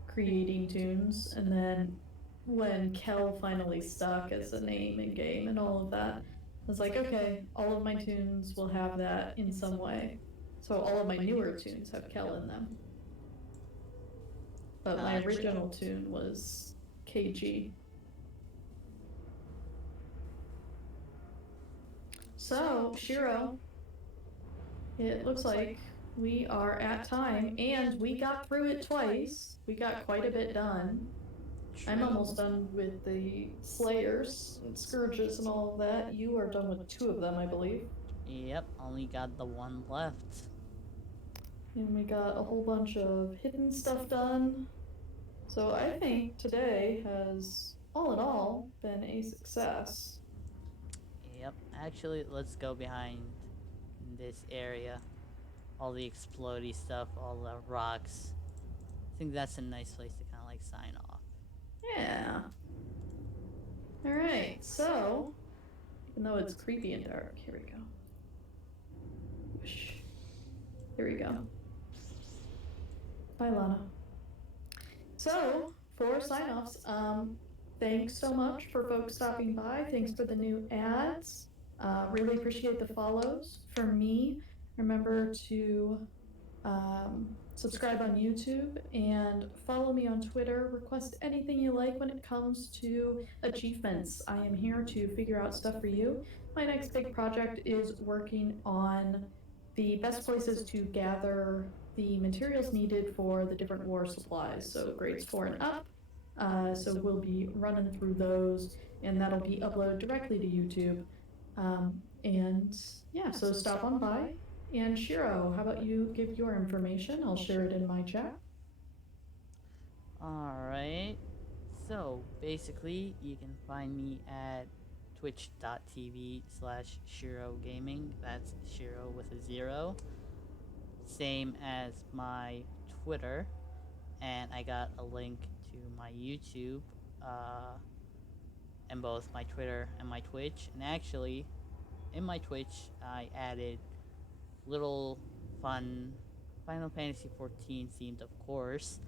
creating tunes. And then when Kel finally stuck as a name in game and all of that, I was like, okay, all of my tunes will have that in some way. So all of my newer tunes have Kel in them. But my Gotcha. original tune was KG. So, Shiro, it looks like we are at time, and we got through it twice. We got quite a bit done. I'm True. almost done with the Slayers and Scourges and all of that. You are done with 2 of them, I believe. Yep, only got the one left. And we got a whole bunch of hidden stuff done. So I think today has, all in all, been a success. Yep, actually, let's go behind this area. All the explodey stuff, all the rocks. I think that's a nice place to kind of like sign off. Yeah. Alright, so, even though it's creepy and dark, here we go. Whoosh. Here we go. Bye, Lana. So, for sign-offs, thanks so much for folks stopping by. Thanks for the new ads. Really appreciate the follows. For me, remember to subscribe on YouTube and follow me on Twitter. Request anything you like when it comes to achievements. I am here to figure out stuff for you. My next big project is working on the best places to gather the materials needed for the different war supplies, so grades 4 and up. So we'll be running through those, and that'll be uploaded directly to YouTube. And yeah, so stop on by. And Shiro, how about you give your information? I'll share it in my chat. Alright, so basically, you can find me at twitch.tv/Shiro Gaming. That's Shiro with a 0. Same as my Twitter, and I got a link to my YouTube, and both my Twitter and my Twitch. And actually, in my Twitch, I added little fun Final Fantasy 14 themed, of course,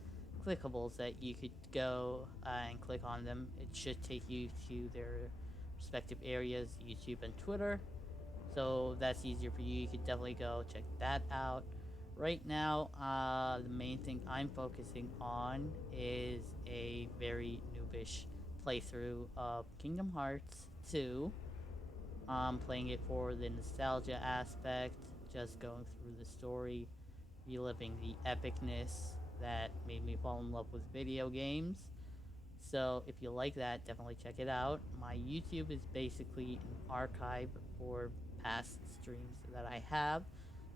clickables that you could go and click on them. It should take you to their respective areas, YouTube and Twitter. So that's easier for you. You could definitely go check that out. Right now, the main thing I'm focusing on is a very noobish playthrough of Kingdom Hearts 2. Playing it for the nostalgia aspect, just going through the story, reliving the epicness that made me fall in love with video games. So if you like that, definitely check it out. My YouTube is basically an archive for past streams that I have.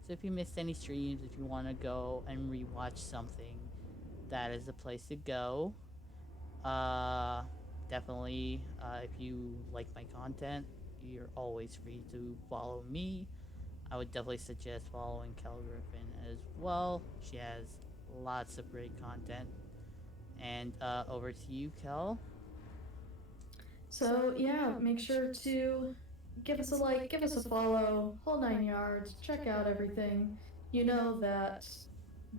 So if you missed any streams, if you want to go and rewatch something, that is the place to go. Definitely, if you like my content, you're always free to follow me. I would definitely suggest following Kel Griffin as well. She has lots of great content. And over to you, Kel. So yeah, make sure to give us a like, give us a follow, whole 9 yards, check out everything. You know that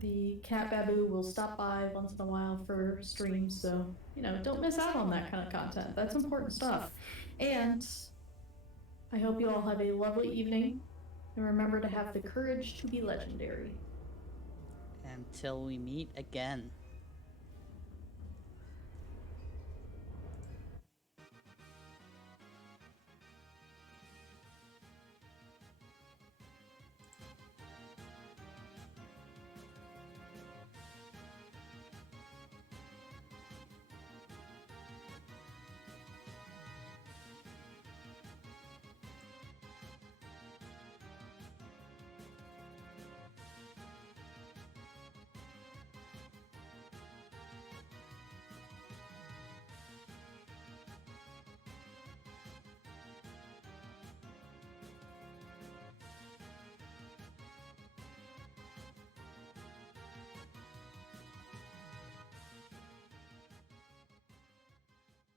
the cat baboo will stop by once in a while for streams, so you know, don't miss out on that kind of content. That's important stuff. And I hope you all have a lovely evening, and remember to have the courage to be legendary. Until we meet again.